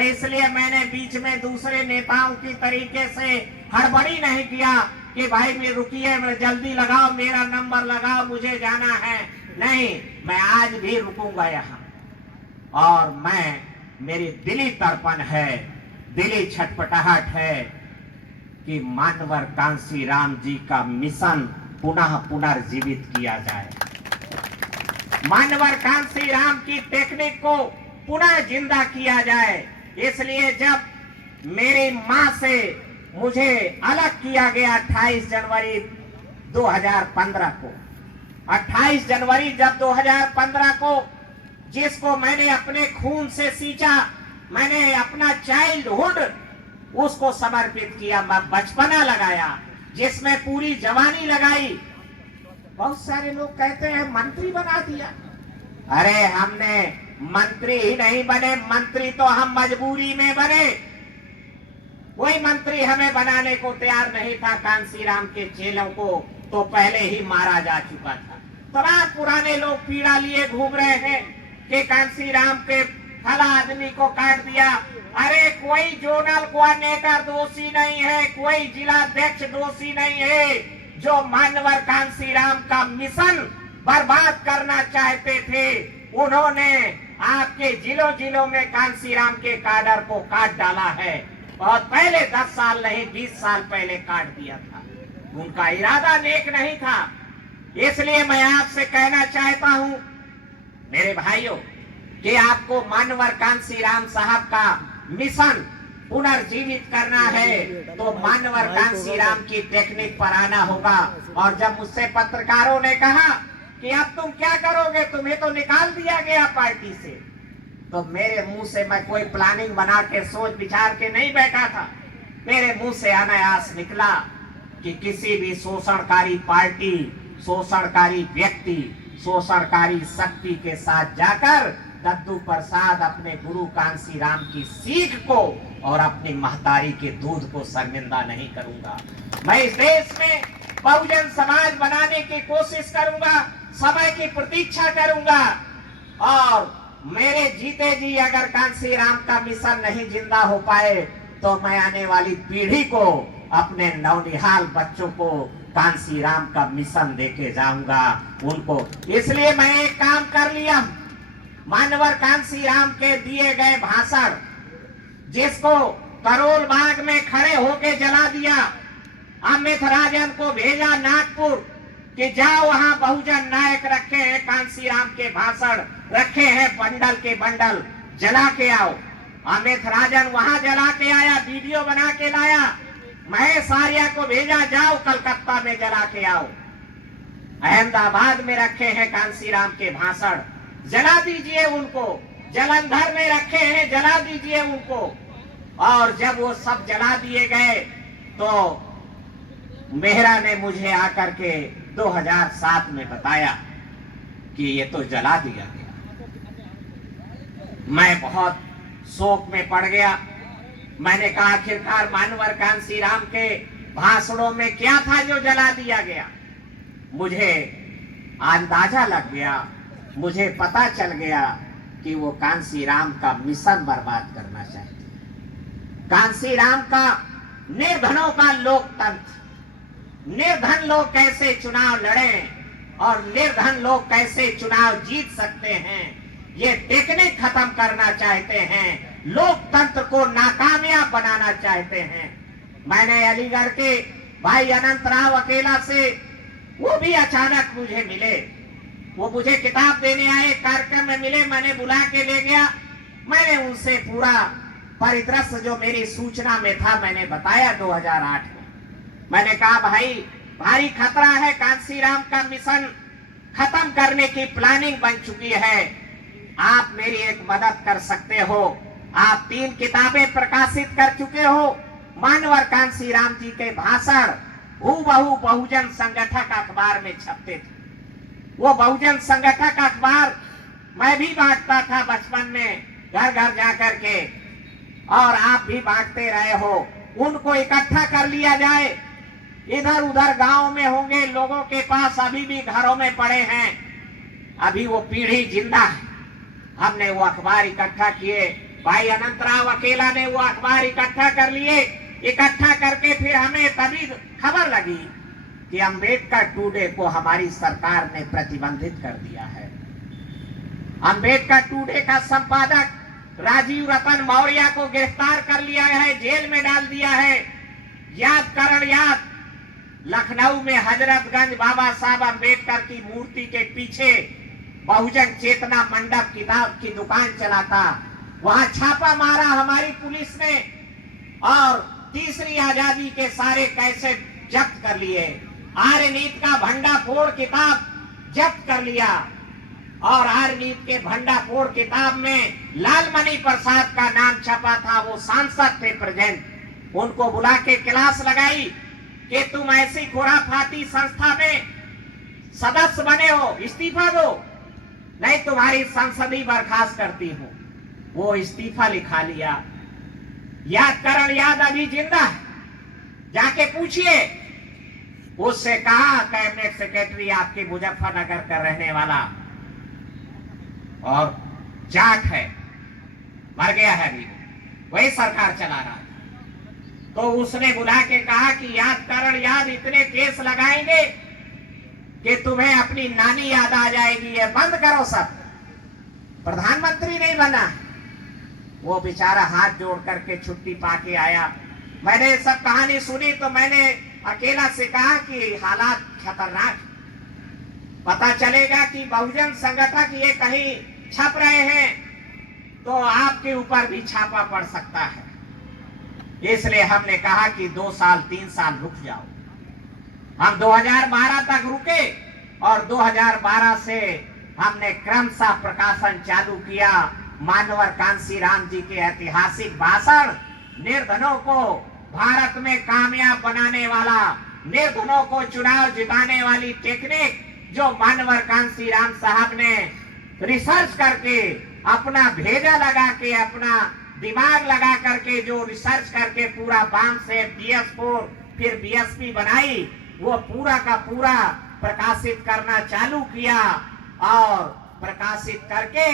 इसलिए मैंने बीच में दूसरे नेताओं की तरीके से हड़बड़ी नहीं किया कि भाई मैं रुकिए, मैं जल्दी लगाओ, मेरा नंबर लगाओ, मुझे जाना है। नहीं, मैं आज भी रुकूंगा यहाँ, और मेरी दिली तड़पण है, दिली छटपटाहट है कि मानवर कांसी राम जी का मिशन पुनः पुनर्जीवित किया जाए। मानवर कांसी राम की टेक्निक को पुनः जिंदा किया जाए। इसलिए जब मेरी मां से मुझे अलग किया गया 28 जनवरी 2015 को, 28 जनवरी जब 2015 को जिसको मैंने अपने खून से सींचा, मैंने अपना चाइल्डहुड उसको समर्पित किया, मैं बचपना लगाया, जिसमें पूरी जवानी लगाई। बहुत सारे लोग कहते हैं मंत्री बना दिया। अरे हमने मंत्री ही नहीं बने, मंत्री तो हम मजबूरी में बने। कोई मंत्री हमें बनाने को तैयार नहीं था। कांसीराम के चेलों को तो पहले ही मारा जा चुका था। तमाम पुराने लोग पीड़ा लिए घूम रहे हैं कि कांसीराम के फला आदमी को काट दिया। अरे कोई जोनल कोऑर्डिनेटर दोषी नहीं है, कोई जिलाध्यक्ष दोषी नहीं है। जो मानवर कांसीराम का मिशन बर्बाद करना चाहते थे, उन्होंने आपके जिलों जिलों में कांसीराम के काडर को काट डाला है। बहुत पहले 10 साल नहीं 20 साल पहले काट दिया था। उनका इरादा नेक नहीं था। इसलिए मैं आपसे कहना चाहता हूं मेरे भाइयों कि आपको मानवर कांसीराम साहब का मिशन पुनर्जीवित करना है तो मानवर कांसीराम की टेक्निक पर आना होगा। और जब मुझसे पत्रकारों ने कहा कि अब तुम क्या करोगे, तुम्हें तो निकाल दिया गया पार्टी से, तो मेरे मुंह से मैं कोई प्लानिंग बना के सोच विचार के नहीं बैठा था। मेरे मुंह से अनायास निकला कि किसी भी शोषणकारी पार्टी, शोषणकारी व्यक्ति, शोषणकारी शक्ति के साथ जाकर दद्दू प्रसाद अपने गुरु कांसीराम की सीख को और अपनी महतारी के दूध को शर्मिंदा नहीं करूंगा। मैं इस देश में बहुजन समाज बनाने की कोशिश करूंगा, समय की प्रतीक्षा करूंगा। और मेरे जीते जी अगर कांसीराम का मिशन नहीं जिंदा हो पाए तो मैं आने वाली पीढ़ी को, अपने नौनिहाल बच्चों को कांसीराम का मिशन देके जाऊंगा उनको। इसलिए मैं एक काम कर लिया, मानवर कांसीराम के दिए गए भाषण जिसको करोल बाग में खड़े होके जला दिया, अमित राजन को भेजा नागपुर कि जाओ, वहां बहुजन नायक रखे हैं, कांसीराम के भाषण रखे हैं, बंडल के बंडल जला के आओ। अमित राजन वहां जला के आया, वीडियो बना के लाया। महेश आर्या को भेजा, जाओ कलकत्ता में जला के आओ। अहमदाबाद में रखे हैं कांसीराम के भाषण, जला दीजिए उनको। जलंधर में रखे हैं, जला दीजिए उनको। और जब वो सब जला दिए गए तो मेहरा ने मुझे आकर के 2007 में बताया कि ये तो जला दिया गया। मैं बहुत शोक में पड़ गया। मैंने कहा आखिरकार मानवर कांसीराम के भाषणों में क्या था जो जला दिया गया। मुझे अंदाजा लग गया, मुझे पता चल गया कि वो कांसीराम का मिशन बर्बाद करना चाहते हैं। कांसीराम का निर्धनों का लोकतंत्र, निर्धन लोग कैसे चुनाव लड़ें और निर्धन लोग कैसे चुनाव जीत सकते हैं, ये टेक्निक खत्म करना चाहते हैं। लोकतंत्र को नाकामयाब बनाना चाहते हैं। मैंने अलीगढ़ के भाई अनंत राव अकेला से, वो भी अचानक मुझे मिले। वो मुझे किताब देने आए, कार्यक्रम में मिले, मैंने बुला के ले गया। मैंने उनसे पूरा परिदृश्य जो मेरी सूचना में था मैंने बताया 2008 में। मैंने कहा भाई भारी खतरा है, कांसीराम का मिशन खत्म करने की प्लानिंग बन चुकी है, आप मेरी एक मदद कर सकते हो। आप 3 किताबें प्रकाशित कर चुके हो। मानवर कांसीराम जी के भाषण हूबहू बहुजन संगठक अखबार में छपते थे। वो बहुजन संगठक अखबार मैं भी बांटता था बचपन में, घर घर जाकर के, और आप भी बांटते रहे हो। उनको इकट्ठा कर लिया जाए, इधर उधर गांव में होंगे, लोगों के पास अभी भी घरों में पड़े हैं, अभी वो पीढ़ी जिंदा है। हमने वो अखबार इकट्ठा किए, भाई अनंत राव अकेला ने वो अखबार इकट्ठा कर लिए। इकट्ठा करके फिर हमें तभी खबर लगी कि अंबेडकर टुडे को हमारी सरकार ने प्रतिबंधित कर दिया है। अंबेडकर टुडे का संपादक राजीव रतन मौर्य को गिरफ्तार कर लिया है, जेल में डाल दिया है। याद लखनऊ में हजरतगंज बाबा साहब अंबेडकर की मूर्ति के पीछे बहुजन चेतना मंडप किताब की दुकान चलाता, वहां छापा मारा हमारी पुलिस ने और तीसरी आजादी के सारे कैसेट जब्त कर लिए। आर्य नीति का भंडाफोड़ किताब जब्त कर लिया और आरनीत के भंडाफोड़ किताब में लालमणि प्रसाद का नाम छपा था। वो सांसद थे प्रेजेंट। उनको बुला के क्लास लगाई कि तुम ऐसी खुराफाती संस्था में सदस्य बने हो, इस्तीफा दो, नहीं तुम्हारी संसदीय बर्खास्त करती हूं। वो इस्तीफा लिखा लिया। करण याद अभी जिंदा है, जाके पूछिए। उससे कहा कैबिनेट सेक्रेटरी आपके मुजफ्फरनगर का रहने वाला और जाट है, मर गया है अभी, वही सरकार चला रहा था। तो उसने बुला के कहा कि करण याद इतने केस लगाएंगे कि तुम्हें अपनी नानी याद आ जाएगी, ये बंद करो सब। प्रधानमंत्री नहीं बना। वो बेचारा हाथ जोड़ करके छुट्टी पाके आया। मैंने सब कहानी सुनी तो मैंने अकेला से कहा कि हालात खतरनाक, पता चलेगा कि बहुजन संगठक ये कहीं छप रहे हैं तो आपके ऊपर भी छापा पड़ सकता है। इसलिए हमने कहा कि 2 साल 3 साल रुक जाओ। हम 2012 तक रुके और 2012 से हमने क्रमशः प्रकाशन चालू किया। मानवर कांशीराम जी के ऐतिहासिक भाषण, निर्धनों को भारत में कामयाब बनाने वाला, निर्धनों को चुनाव जिताने वाली टेक्निक जो मानवर कांशीराम साहब ने रिसर्च करके, अपना भेजा लगा के, अपना दिमाग लगा करके जो रिसर्च करके पूरा बाम से BS4 फिर BSP बनाई, वो पूरा का पूरा प्रकाशित करना चालू किया और प्रकाशित करके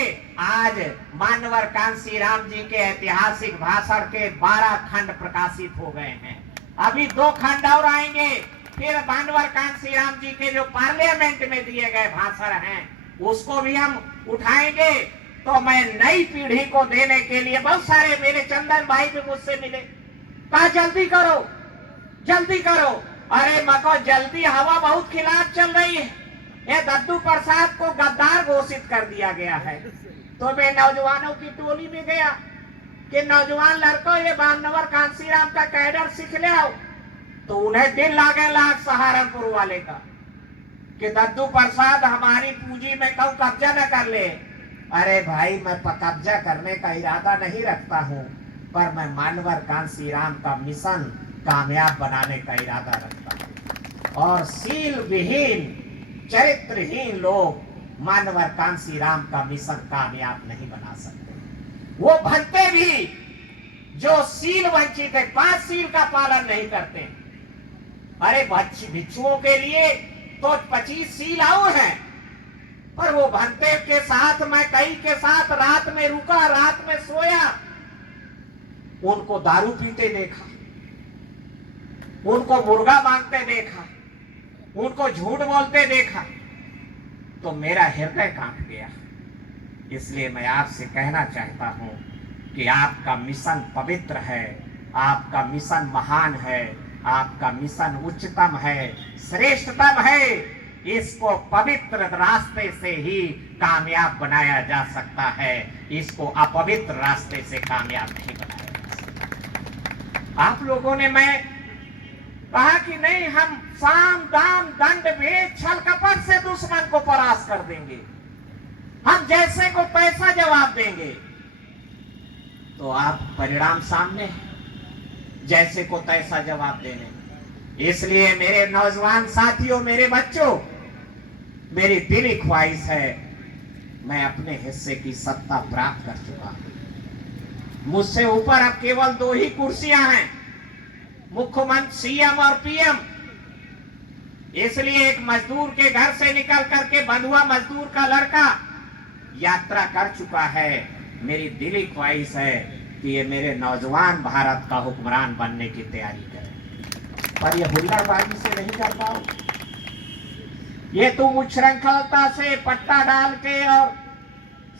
आज मानवर कांशीराम जी के ऐतिहासिक भाषण के 12 खंड प्रकाशित हो गए हैं। अभी 2 खंड और आएंगे, फिर मानवर कांशीराम जी के जो पार्लियामेंट में दिए गए भाषण हैं उसको भी हम उठाएंगे। तो मैं नई पीढ़ी को देने के लिए, बहुत सारे मेरे चंदन भाई भी मुझसे मिले, कहा जल्दी करो जल्दी करो। अरे मको जल्दी, हवा बहुत खिलाफ चल रही है। ये दद्दू प्रसाद को गद्दार घोषित कर दिया गया है। तो मैं नौजवानों की टोली में गया कि नौजवान लड़कों, ये मानवर कांशीराम का कैडर सीख ले आओ। तो उन्हें दिल लागे लाग सहारनपुर वाले का कि दद्दू प्रसाद हमारी पूंजी में क्यों कब्जा न कर ले। अरे भाई, मैं कब्जा करने का इरादा नहीं रखता हूं, पर मैं मानवर कांशीराम का मिशन कामयाब बनाने का इरादा रखता हूं। और सील विहीन, चरित्रहीन लोग मानवर कांशीराम का मिशन कामयाब नहीं बना सकते। वो भंते भी जो सील वंचित है, 5 सील का पालन नहीं करते। अरे भिक्षुओं के लिए तो 25 सील और हैं, पर वो भंते के साथ, मैं कई के साथ रात में रुका, रात में सोया, उनको दारू पीते देखा, उनको मुर्गा मांगते देखा, उनको झूठ बोलते देखा, तो मेरा हृदय कांप गया। इसलिए मैं आपसे कहना चाहता हूं कि आपका मिशन पवित्र है, आपका मिशन महान है, आपका मिशन उच्चतम है, श्रेष्ठतम है। इसको पवित्र रास्ते से ही कामयाब बनाया जा सकता है, इसको अपवित्र रास्ते से कामयाब नहीं बनाया जा सकता। आप लोगों ने, मैं कहा कि नहीं, हम साम दाम दंड भेद छल कपट से दुश्मन को परास्त कर देंगे, हम जैसे को पैसा जवाब देंगे। तो आप परिणाम सामने, जैसे को तैसा जवाब देने। इसलिए मेरे नौजवान साथियों, मेरे बच्चों, मेरी दिली ख्वाहिश है, मैं अपने हिस्से की सत्ता प्राप्त कर चुका हूं। मुझसे ऊपर अब केवल 2 ही कुर्सियां हैं, मुख्यमंत्री, CM और PM। इसलिए एक मजदूर के घर से निकल करके बंधुआ मजदूर का लड़का यात्रा कर चुका है। मेरी दिली ख्वाहिश है कि ये मेरे नौजवान भारत का हुक्मरान बनने की तैयारी करें, पर ये हुल्लड़बाजी से नहीं कर पाओ। ये तुम उच्छृंखलता से पट्टा डाल के और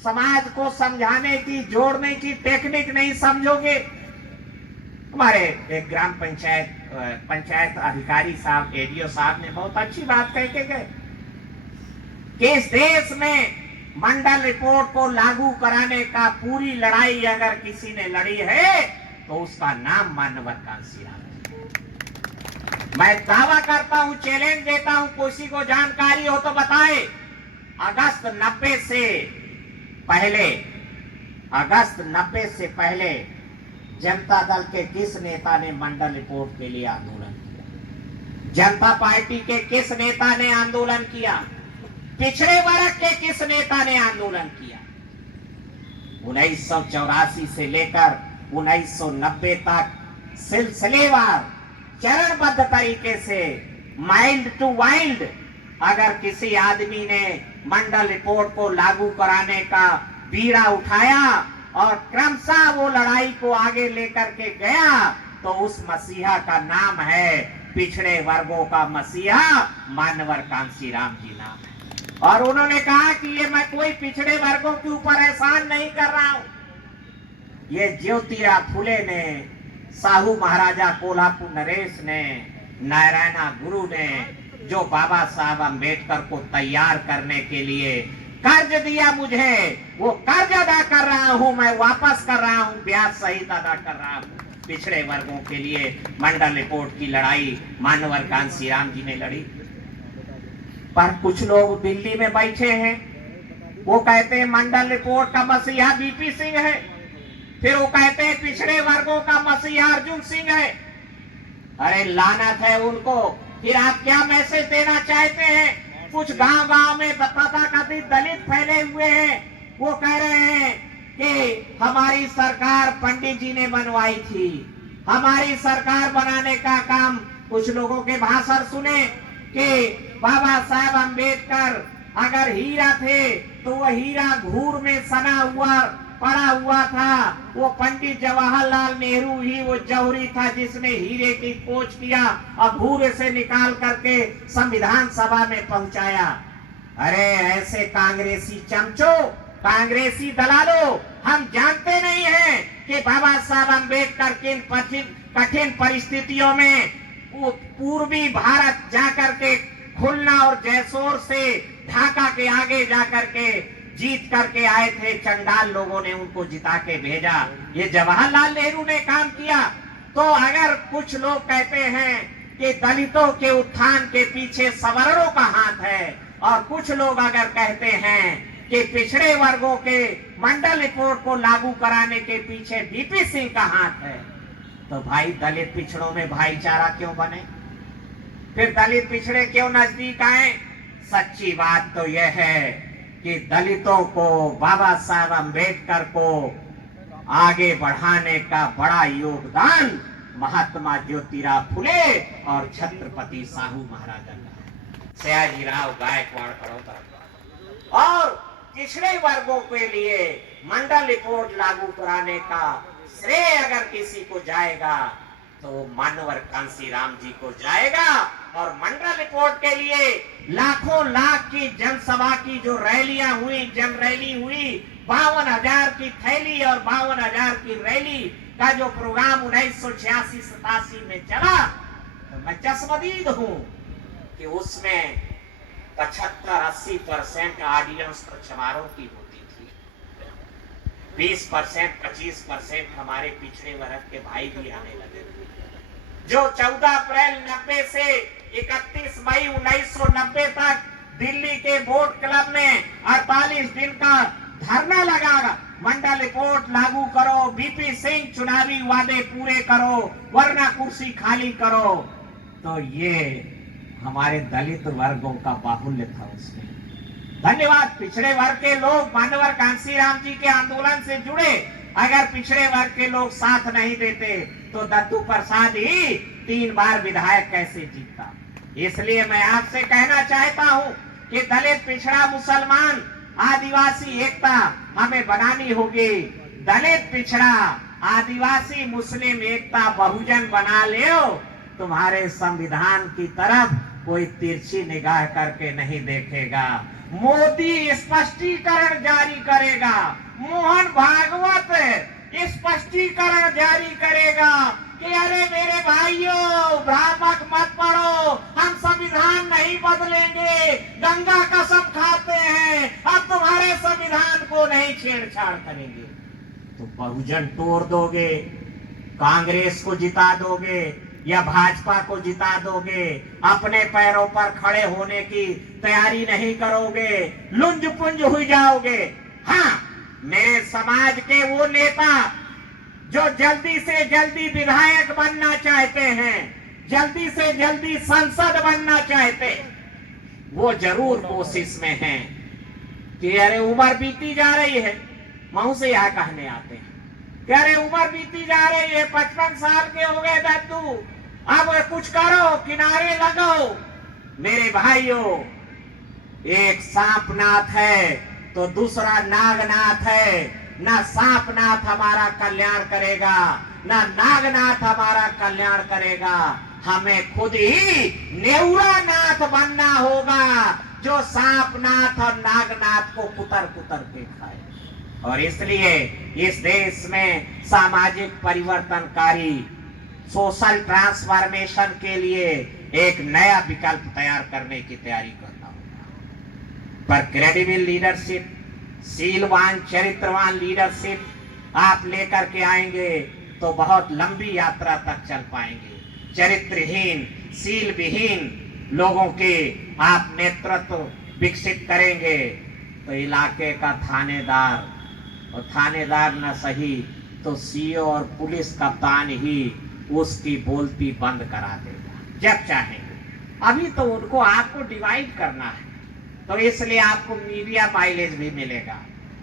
समाज को समझाने की, जोड़ने की टेक्निक नहीं समझोगे। हमारे एक ग्राम पंचायत अधिकारी साहब, ADO साहब ने बहुत अच्छी बात कह के गए कि इस देश में मंडल रिपोर्ट को लागू कराने का पूरी लड़ाई अगर किसी ने लड़ी है तो उसका नाम मानवर कांशीराम है। मैं दावा करता हूं, चैलेंज देता हूं, किसी को जानकारी हो तो बताए अगस्त 90 से पहले, अगस्त 90 से पहले जनता दल के किस नेता ने मंडल रिपोर्ट के लिए आंदोलन किया? जनता पार्टी के किस नेता ने आंदोलन किया? पिछड़े वर्ग के किस नेता ने आंदोलन किया? 1984 से लेकर 1990 तक सिलसिलेवार चरणबद्ध तरीके से माइल्ड टू वाइल्ड अगर किसी आदमी ने मंडल रिपोर्ट को लागू कराने का बीड़ा उठाया और क्रमशः वो लड़ाई को आगे लेकर के गया, तो उस मसीहा का नाम है, पिछड़े वर्गों का मसीहा मानवर कांशीराम जी नाम है। और उन्होंने कहा कि ये मैं कोई पिछड़े वर्गों के ऊपर एहसान नहीं कर रहा हूं। ये ज्योतिराव फुले ने, साहू महाराजा कोल्हापुर नरेश ने, नारायणा गुरु ने जो बाबा साहब अम्बेडकर को तैयार करने के लिए कर्ज दिया मुझे, वो कर्ज अदा कर रहा हूं, मैं वापस कर रहा हूं, ब्याज सहित अदा कर रहा हूं। पिछड़े वर्गों के लिए मंडल रिपोर्ट की लड़ाई मानवर कांशीराम जी ने लड़ी। पर कुछ लोग दिल्ली में बैठे हैं, वो कहते हैं मंडल रिपोर्ट का मसीहा बीपी सिंह है, फिर वो कहते हैं पिछड़े वर्गों का मसीहा अर्जुन सिंह है। अरे लानत है उनको। फिर आप क्या मैसेज देना चाहते हैं? कुछ गांव-गांव में तथाकथित दलित फैले हुए हैं, वो कह रहे हैं कि हमारी सरकार पंडित जी ने बनवाई थी, हमारी सरकार बनाने का काम। कुछ लोगों के भाषण सुने कि बाबा साहब अम्बेडकर अगर हीरा थे तो वह हीरा घूर में सना हुआ पड़ा हुआ था, वो पंडित जवाहरलाल नेहरू ही वो जौहरी था जिसने हीरे की खोज किया और घूरे से निकाल करके संविधान सभा में पहुंचाया। अरे ऐसे कांग्रेसी चमचो, कांग्रेसी दलालों, हम जानते नहीं हैं कि बाबा साहब अम्बेडकर किन कठिन परिस्थितियों में पूर्वी भारत जाकर के खुलना और जैसोर से ढाका के आगे जाकर के जीत करके आए थे। चंडाल लोगों ने उनको जिता के भेजा। ये जवाहरलाल नेहरू ने काम किया। तो अगर कुछ लोग कहते हैं कि दलितों के उत्थान के पीछे सवर्णों का हाथ है, और कुछ लोग अगर कहते हैं कि पिछड़े वर्गों के मंडल रिपोर्ट को लागू कराने के पीछे बीपी सिंह का हाथ है, तो भाई दलित पिछड़ों में भाईचारा क्यों बने? फिर दलित पिछड़े क्यों नजदीक आए? सच्ची बात तो यह है कि दलितों को, बाबा साहब अम्बेडकर को आगे बढ़ाने का बड़ा योगदान महात्मा ज्योतिराव फुले और छत्रपति साहू महाराजा का, सयाजीराव गायकवाड़ बड़ौदा। और पिछड़े वर्गों के लिए मंडल रिपोर्ट लागू कराने का श्रेय अगर किसी को जाएगा तो मानवर कांशीराम जी को जाएगा। और मंडल रिपोर्ट के लिए लाखों लाख की जनसभा की जो रैलियां हुई, जन रैली हुई, 52,000 की थैली और 52,000 की रैली का जो प्रोग्राम 1986-87 में चला, तो मैं चश्मदीद हूं कि उसमें 75-80% ऑडियंस तो चमारों की होती थी, 20% 25% हमारे पिछड़े वर्ग के भाई भी आने लगे थे। जो 14 अप्रैल 90 से 31 मई 1990 तक दिल्ली के बोट क्लब में 48 दिन का धरना लगा, मंडल रिपोर्ट लागू करो, बीपी सिंह चुनावी वादे पूरे करो वरना कुर्सी खाली करो, तो ये हमारे दलित वर्गों का बाहुल्य था उसमें। धन्यवाद। पिछड़े वर्ग के लोग मानवर कांशीराम जी के आंदोलन से जुड़े। अगर पिछड़े वर्ग के लोग साथ नहीं देते तो दत्तू प्रसाद ही 3 बार विधायक कैसे जीतता? इसलिए मैं आपसे कहना चाहता हूं कि दलित, पिछड़ा, मुसलमान, आदिवासी एकता हमें बनानी होगी। दलित, पिछड़ा, आदिवासी, मुस्लिम एकता बहुजन बना ले, तुम्हारे संविधान की तरफ कोई तिरछी निगाह करके नहीं देखेगा। मोदी स्पष्टीकरण जारी करेगा, मोहन भागवत स्पष्टीकरण जारी करेगा कि अरे मेरे भाइयों, भ्रामक मत पड़ो, हम संविधान नहीं बदलेंगे, गंगा कसम खाते हैं, अब तुम्हारे संविधान को नहीं छेड़छाड़ करेंगे। तो बहुजन तोड़ दोगे, कांग्रेस को जिता दोगे, या भाजपा को जिता दोगे, अपने पैरों पर खड़े होने की तैयारी नहीं करोगे, लुंज पुंज हो जाओगे। हाँ, मेरे समाज के वो नेता जो जल्दी से जल्दी विधायक बनना चाहते हैं, जल्दी से जल्दी सांसद बनना चाहते हैं, वो जरूर कोशिश में हैं कि अरे उम्र बीती जा रही है। महू से यह कहने आते हैं कि अरे उम्र बीती जा रही है, 55 साल के हो गए दद्दू, अब कुछ करो, किनारे लगो। मेरे भाइयों, एक सांपनाथ है तो दूसरा नागनाथ है। ना सांपनाथ हमारा कल्याण करेगा, ना नागनाथ हमारा कल्याण करेगा। हमें खुद ही नेउरानाथ बनना होगा, जो सांपनाथ और नागनाथ को कुतर कुतर के खाए। और इसलिए इस देश में सामाजिक परिवर्तनकारी सोशल ट्रांसफॉर्मेशन के लिए एक नया विकल्प तैयार करने की तैयारी करना होगा। पर क्रेडिबल लीडरशिप, शीलवान चरित्रवान लीडरशिप आप लेकर के आएंगे तो बहुत लंबी यात्रा तक चल पाएंगे। चरित्रहीन, शील विहीन लोगों के आप नेतृत्व विकसित करेंगे तो इलाके का थानेदार, और थानेदार न सही तो सीओ और पुलिस कप्तान ही उसकी बोलती बंद करा देगा जब चाहेंगे। अभी तो उनको आपको डिवाइड करना है, तो इसलिए आपको मीडिया माइलेज भी मिलेगा,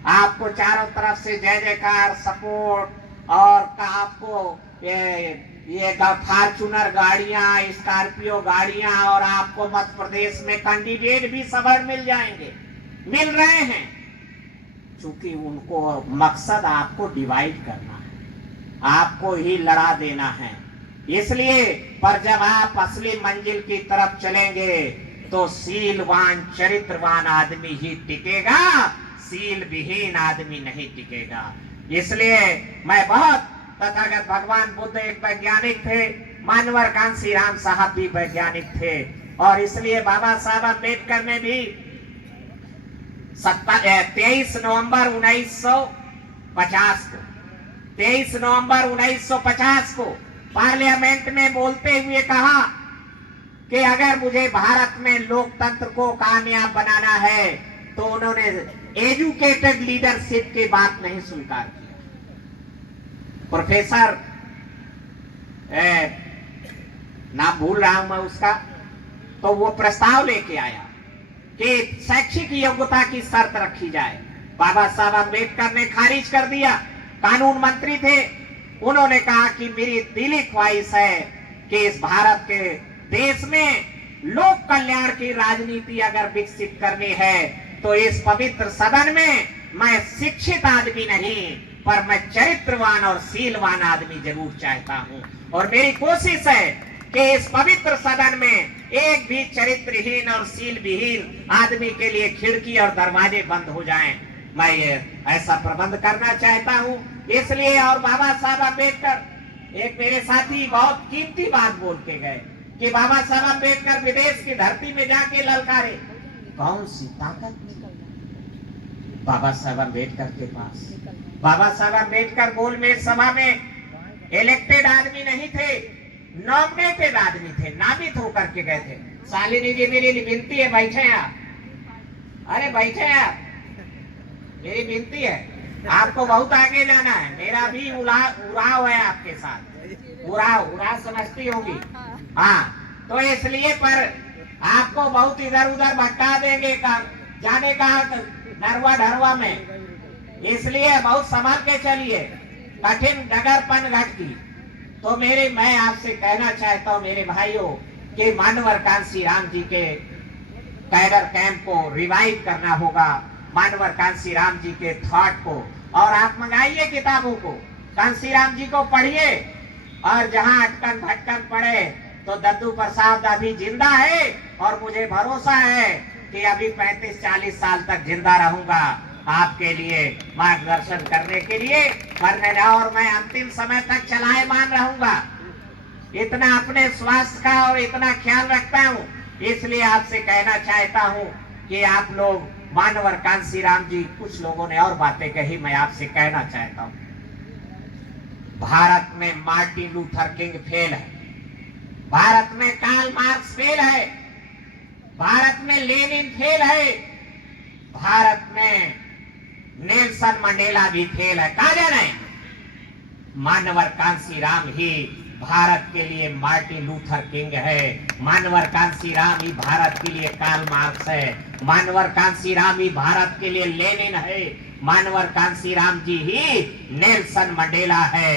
आपको चारों तरफ से जय जयकार सपोर्ट, और आपको ये फॉर्च्यूनर गाड़ियां, स्कॉर्पियो गाड़ियां, और आपको मध्य प्रदेश में कैंडिडेट भी सबड़ मिल जाएंगे, मिल रहे हैं। चूंकि उनको मकसद आपको डिवाइड करना है, आपको ही लड़ा देना है। इसलिए पर जब आप असली मंजिल की तरफ चलेंगे तो शीलवान चरित्रवान आदमी ही टिकेगा, शील विहीन आदमी नहीं टिकेगा। इसलिए मैं बहुत, तथागत भगवान बुद्ध एक वैज्ञानिक थे, मानवर कांशीराम साहब भी वैज्ञानिक थे, और इसलिए बाबा साहब अम्बेडकर ने भी 23 नवंबर 1950 को 23 नवंबर 1950 को पार्लियामेंट में बोलते हुए कहा कि अगर मुझे भारत में लोकतंत्र को कामयाब बनाना है तो उन्होंने एजुकेटेड लीडरशिप की बात नहीं स्वीकार किया। प्रोफेसर नाम भूल रहा हूं मैं उसका, तो वो प्रस्ताव लेके आया कि शैक्षिक योग्यता की शर्त रखी जाए। बाबा साहब अम्बेडकर ने खारिज कर दिया। कानून मंत्री थे, उन्होंने कहा कि मेरी दिली ख्वाहिश है कि इस भारत के देश में लोक कल्याण की राजनीति अगर विकसित करनी है तो इस पवित्र सदन में मैं शिक्षित आदमी नहीं, पर मैं चरित्रवान और शीलवान आदमी जरूर चाहता हूं। और मेरी कोशिश है कि इस पवित्र सदन में एक भी चरित्रहीन और शील विहीन आदमी के लिए खिड़की और दरवाजे बंद हो जाएं। मैं ये ऐसा प्रबंध करना चाहता हूं। इसलिए, और बाबा साहब अम्बेडकर, एक मेरे साथी बहुत कीमती बात बोल के गए कि बाबा साहब अम्बेडकर विदेश की धरती में जाके ललकारे, कौन सी ताकत बाबा साहब अम्बेडकर के पास। बाबा साहब अम्बेडकर गोलमेज सभा में इलेक्टेड आदमी नहीं थे, नॉमिनेटेड आदमी थे, नामित होकर के गए थे। शालिनी जी, मेरी विनती है, बैठे आप, अरे बैठे आप, मेरी विनती है, आपको बहुत आगे जाना है। मेरा भी उड़ाव है आपके साथ, उड़ाव समझती होगी। हाँ, तो इसलिए पर आपको बहुत इधर उधर भटका देंगे, जाने का नरवा ढरवा में, इसलिए बहुत संभाल के चलिए, कठिन डगरपन घटती। तो मैं आपसे कहना चाहता हूँ मेरे भाइयों कि मानवर कांशीराम जी के कैडर कैंप को रिवाइव करना होगा, मानवर कांशीराम जी के थॉट को। और आप मंगाइए किताबों को, कांशीराम जी को पढ़िए, और जहां अटकन भटकन पड़े तो दद्दू प्रसाद अभी जिंदा है, और मुझे भरोसा है कि अभी 35-40 साल तक जिंदा रहूंगा आपके लिए मार्गदर्शन करने के लिए, और मैं अंतिम समय तक चलायमान रहूंगा। इतना अपने स्वास्थ्य का और इतना ख्याल रखता हूँ। इसलिए आपसे कहना चाहता हूँ कि आप लोग मानवर कांशीराम जी, कुछ लोगों ने और बातें कही, मैं आपसे कहना चाहता हूँ, भारत में मार्टिन लूथर किंग फेल है, भारत में कार्ल मार्क्स फेल है, भारत में लेनिन फेल है, भारत में नेल्सन मंडेला भी फेल है। कहा जाना है मानवर कांसीराम ही भारत के लिए मार्टिन लूथर किंग है, मानवर कांसीराम ही भारत के लिए कार्ल मार्क्स है, मानवर कांसीराम ही भारत के लिए लेनिन है, मानवर कांसीराम जी ही नेल्सन मंडेला है।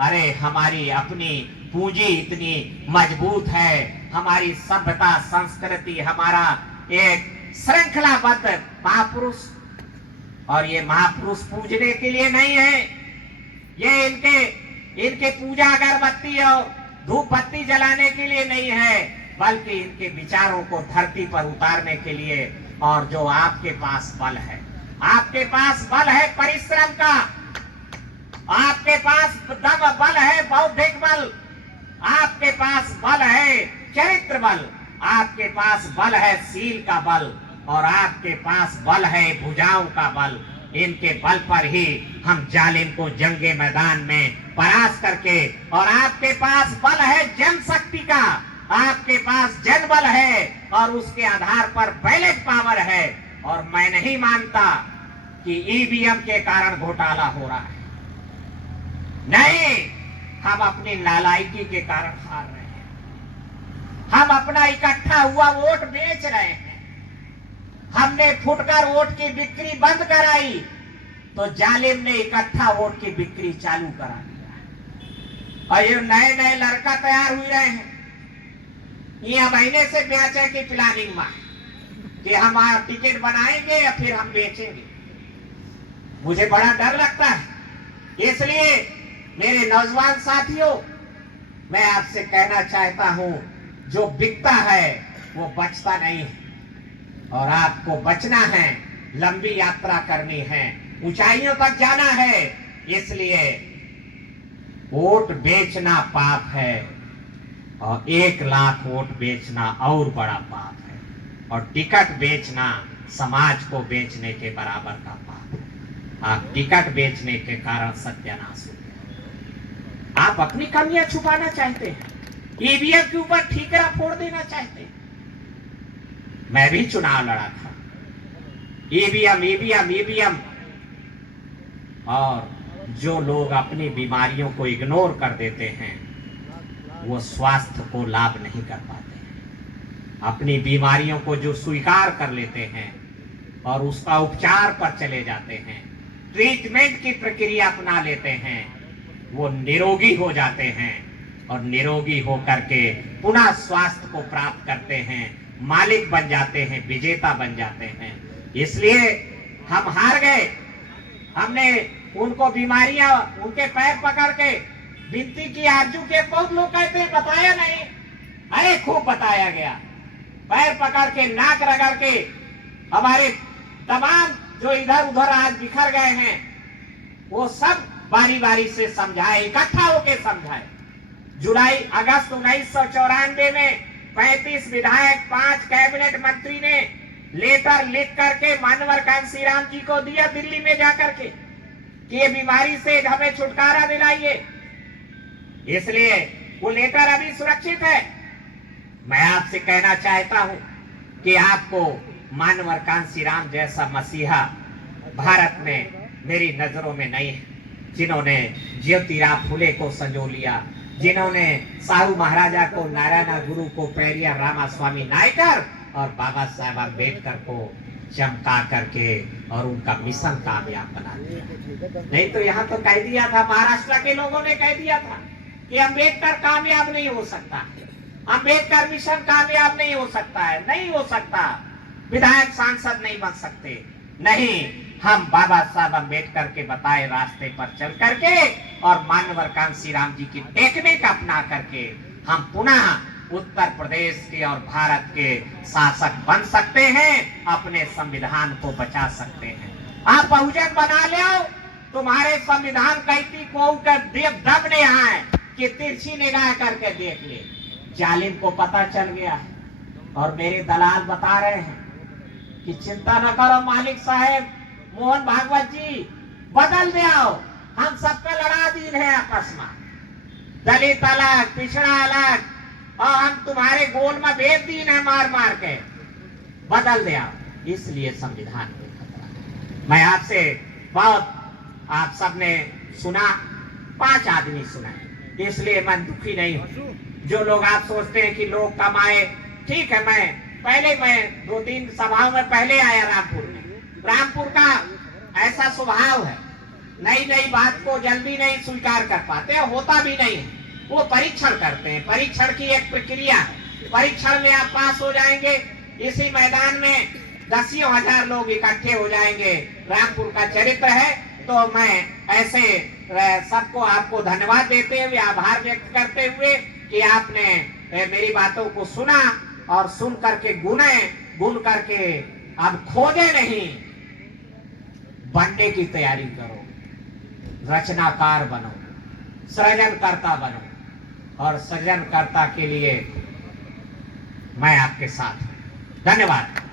अरे हमारी अपनी पूंजी इतनी मजबूत है, हमारी सभ्यता संस्कृति, हमारा एक श्रृंखलाबद्ध महापुरुष, और ये महापुरुष पूजने के लिए नहीं है, ये इनके पूजा अगरबत्ती और धूप बत्ती जलाने के लिए नहीं है, बल्कि इनके विचारों को धरती पर उतारने के लिए। और जो आपके पास बल है, आपके पास बल है परिश्रम का, आपके पास दम बल है बौद्धिक बल, आपके पास बल है चरित्र बल, आपके पास बल है सील का बल, और आपके पास बल है भुजाओं का बल। इनके बल पर ही हम जालिम को जंगे मैदान में परास्त करके, और आपके पास बल है जनशक्ति का, आपके पास जनबल है, और उसके आधार पर बैलेट पावर है। और मैं नहीं मानता कि ईवीएम के कारण घोटाला हो रहा है, नहीं, हम अपनी नालायकी के कारण हार रहे हैं, हम अपना इकट्ठा हुआ वोट बेच रहे हैं। हमने फुटकर वोट की बिक्री बंद कराई तो जालिम ने इकट्ठा वोट की बिक्री चालू करा दिया। और ये नए नए लड़का तैयार हुए रहे हैं, यह महीने से बेचे की प्लानिंग में कि हम टिकट बनाएंगे या फिर हम बेचेंगे। मुझे बड़ा डर लगता है, इसलिए मेरे नौजवान साथियों, मैं आपसे कहना चाहता हूं, जो बिकता है वो बचता नहीं है, और आपको बचना है, लंबी यात्रा करनी है, ऊंचाइयों तक जाना है। इसलिए वोट बेचना पाप है, और 1 लाख वोट बेचना और बड़ा पाप है, और टिकट बेचना समाज को बेचने के बराबर का पाप है। आप टिकट बेचने के कारण सत्यानाश हो गया। आप अपनी कमियां छुपाना चाहते हैं, ईवीएम के ऊपर ठीकरा फोड़ देना चाहते हैं। मैं भी चुनाव लड़ा था, ईवीएम, और जो लोग अपनी बीमारियों को इग्नोर कर देते हैं वो स्वास्थ्य को लाभ नहीं कर पाते हैं। अपनी बीमारियों को जो स्वीकार कर लेते हैं और उसका उपचार पर चले जाते हैं, ट्रीटमेंट की प्रक्रिया अपना लेते हैं, वो निरोगी हो जाते हैं, और निरोगी होकर के पुनः स्वास्थ्य को प्राप्त करते हैं, मालिक बन जाते हैं, विजेता बन जाते हैं। इसलिए हम हार गए। हमने उनको बीमारियां उनके पैर पकड़ के विनती की, आरजू के बहुत लोग कहते हैं बताया नहीं, अरे खूब बताया गया, पैर पकड़ के नाक रगड़ के हमारे तमाम जो इधर उधर आज बिखर गए हैं वो सब बारी बारी से समझाए, इकट्ठा होके समझाए। जुलाई अगस्त 1994 में 35 विधायक, 5 कैबिनेट मंत्री ने लेटर लिख करके मानवर कांसीराम जी को दिया दिल्ली में जाकर के कि ये बीमारी से हमें छुटकारा दिलाइए। इसलिए वो लेटर अभी सुरक्षित है। मैं आपसे कहना चाहता हूं कि आपको मानवर कांसीराम जैसा मसीहा भारत में मेरी नजरों में नहीं है, जिन्होंने ज्योतिराव फुले को संजो लिया, जिन्होंने साहू महाराजा को, नारायण गुरु को, पेरिया रामास्वामी नायकर और बाबा साहेब अम्बेडकर को चमका करके और उनका मिशन कामयाब बना दिया। नहीं तो यहाँ तो कह दिया था, महाराष्ट्र के लोगों ने कह दिया था कि अम्बेडकर कामयाब नहीं हो सकता, अम्बेडकर मिशन कामयाब नहीं हो सकता है, नहीं हो सकता, विधायक सांसद नहीं बन सकते। नहीं, हम बाबा साहब अम्बेडकर के बताए रास्ते पर चल करके और मानवर कांसीराम जी की टेक्निक अपना करके हम पुनः उत्तर प्रदेश के और भारत के शासक बन सकते हैं, अपने संविधान को बचा सकते हैं। आप बहुजन बना ले, तुम्हारे संविधान कहती को दम ने आए कि तिरछी निगाह करके देख ले। जालिम को पता चल गया है और मेरे दलाल बता रहे हैं कि चिंता न करो मालिक साहेब, मोहन भागवत जी बदल दे आओ, हम सबका लड़ा दीन है आपस में, दलित अलग, पिछड़ा अलग, और हम तुम्हारे गोल में भेज दी न मार मार के बदल दिया। इसलिए संविधान में खतरा है। मैं आपसे बहुत, आप सबने सुना, 5 आदमी सुना, इसलिए मैं दुखी नहीं हूं। जो लोग आप सोचते हैं कि लोग कमाए, ठीक है, मैं 2-3 सभाओं में पहले आया रामपुर में। रामपुर का ऐसा स्वभाव है, नई नई बात को जल्दी नहीं स्वीकार कर पाते, होता भी नहीं है। वो परीक्षण करते हैं, परीक्षण की एक प्रक्रिया है। परीक्षण में आप पास हो जाएंगे, इसी मैदान में 10,000 लोग इकट्ठे हो जाएंगे। रामपुर का चरित्र है। तो मैं ऐसे सबको आपको धन्यवाद देते हुए, आभार व्यक्त करते हुए कि आपने मेरी बातों को सुना और सुन करके गुण करके अब खोजे नहीं, बनने की तैयारी करो, रचनाकार बनो, सृजनकर्ता बनो। और सृजनकर्ता के लिए मैं आपके साथ हूं। धन्यवाद।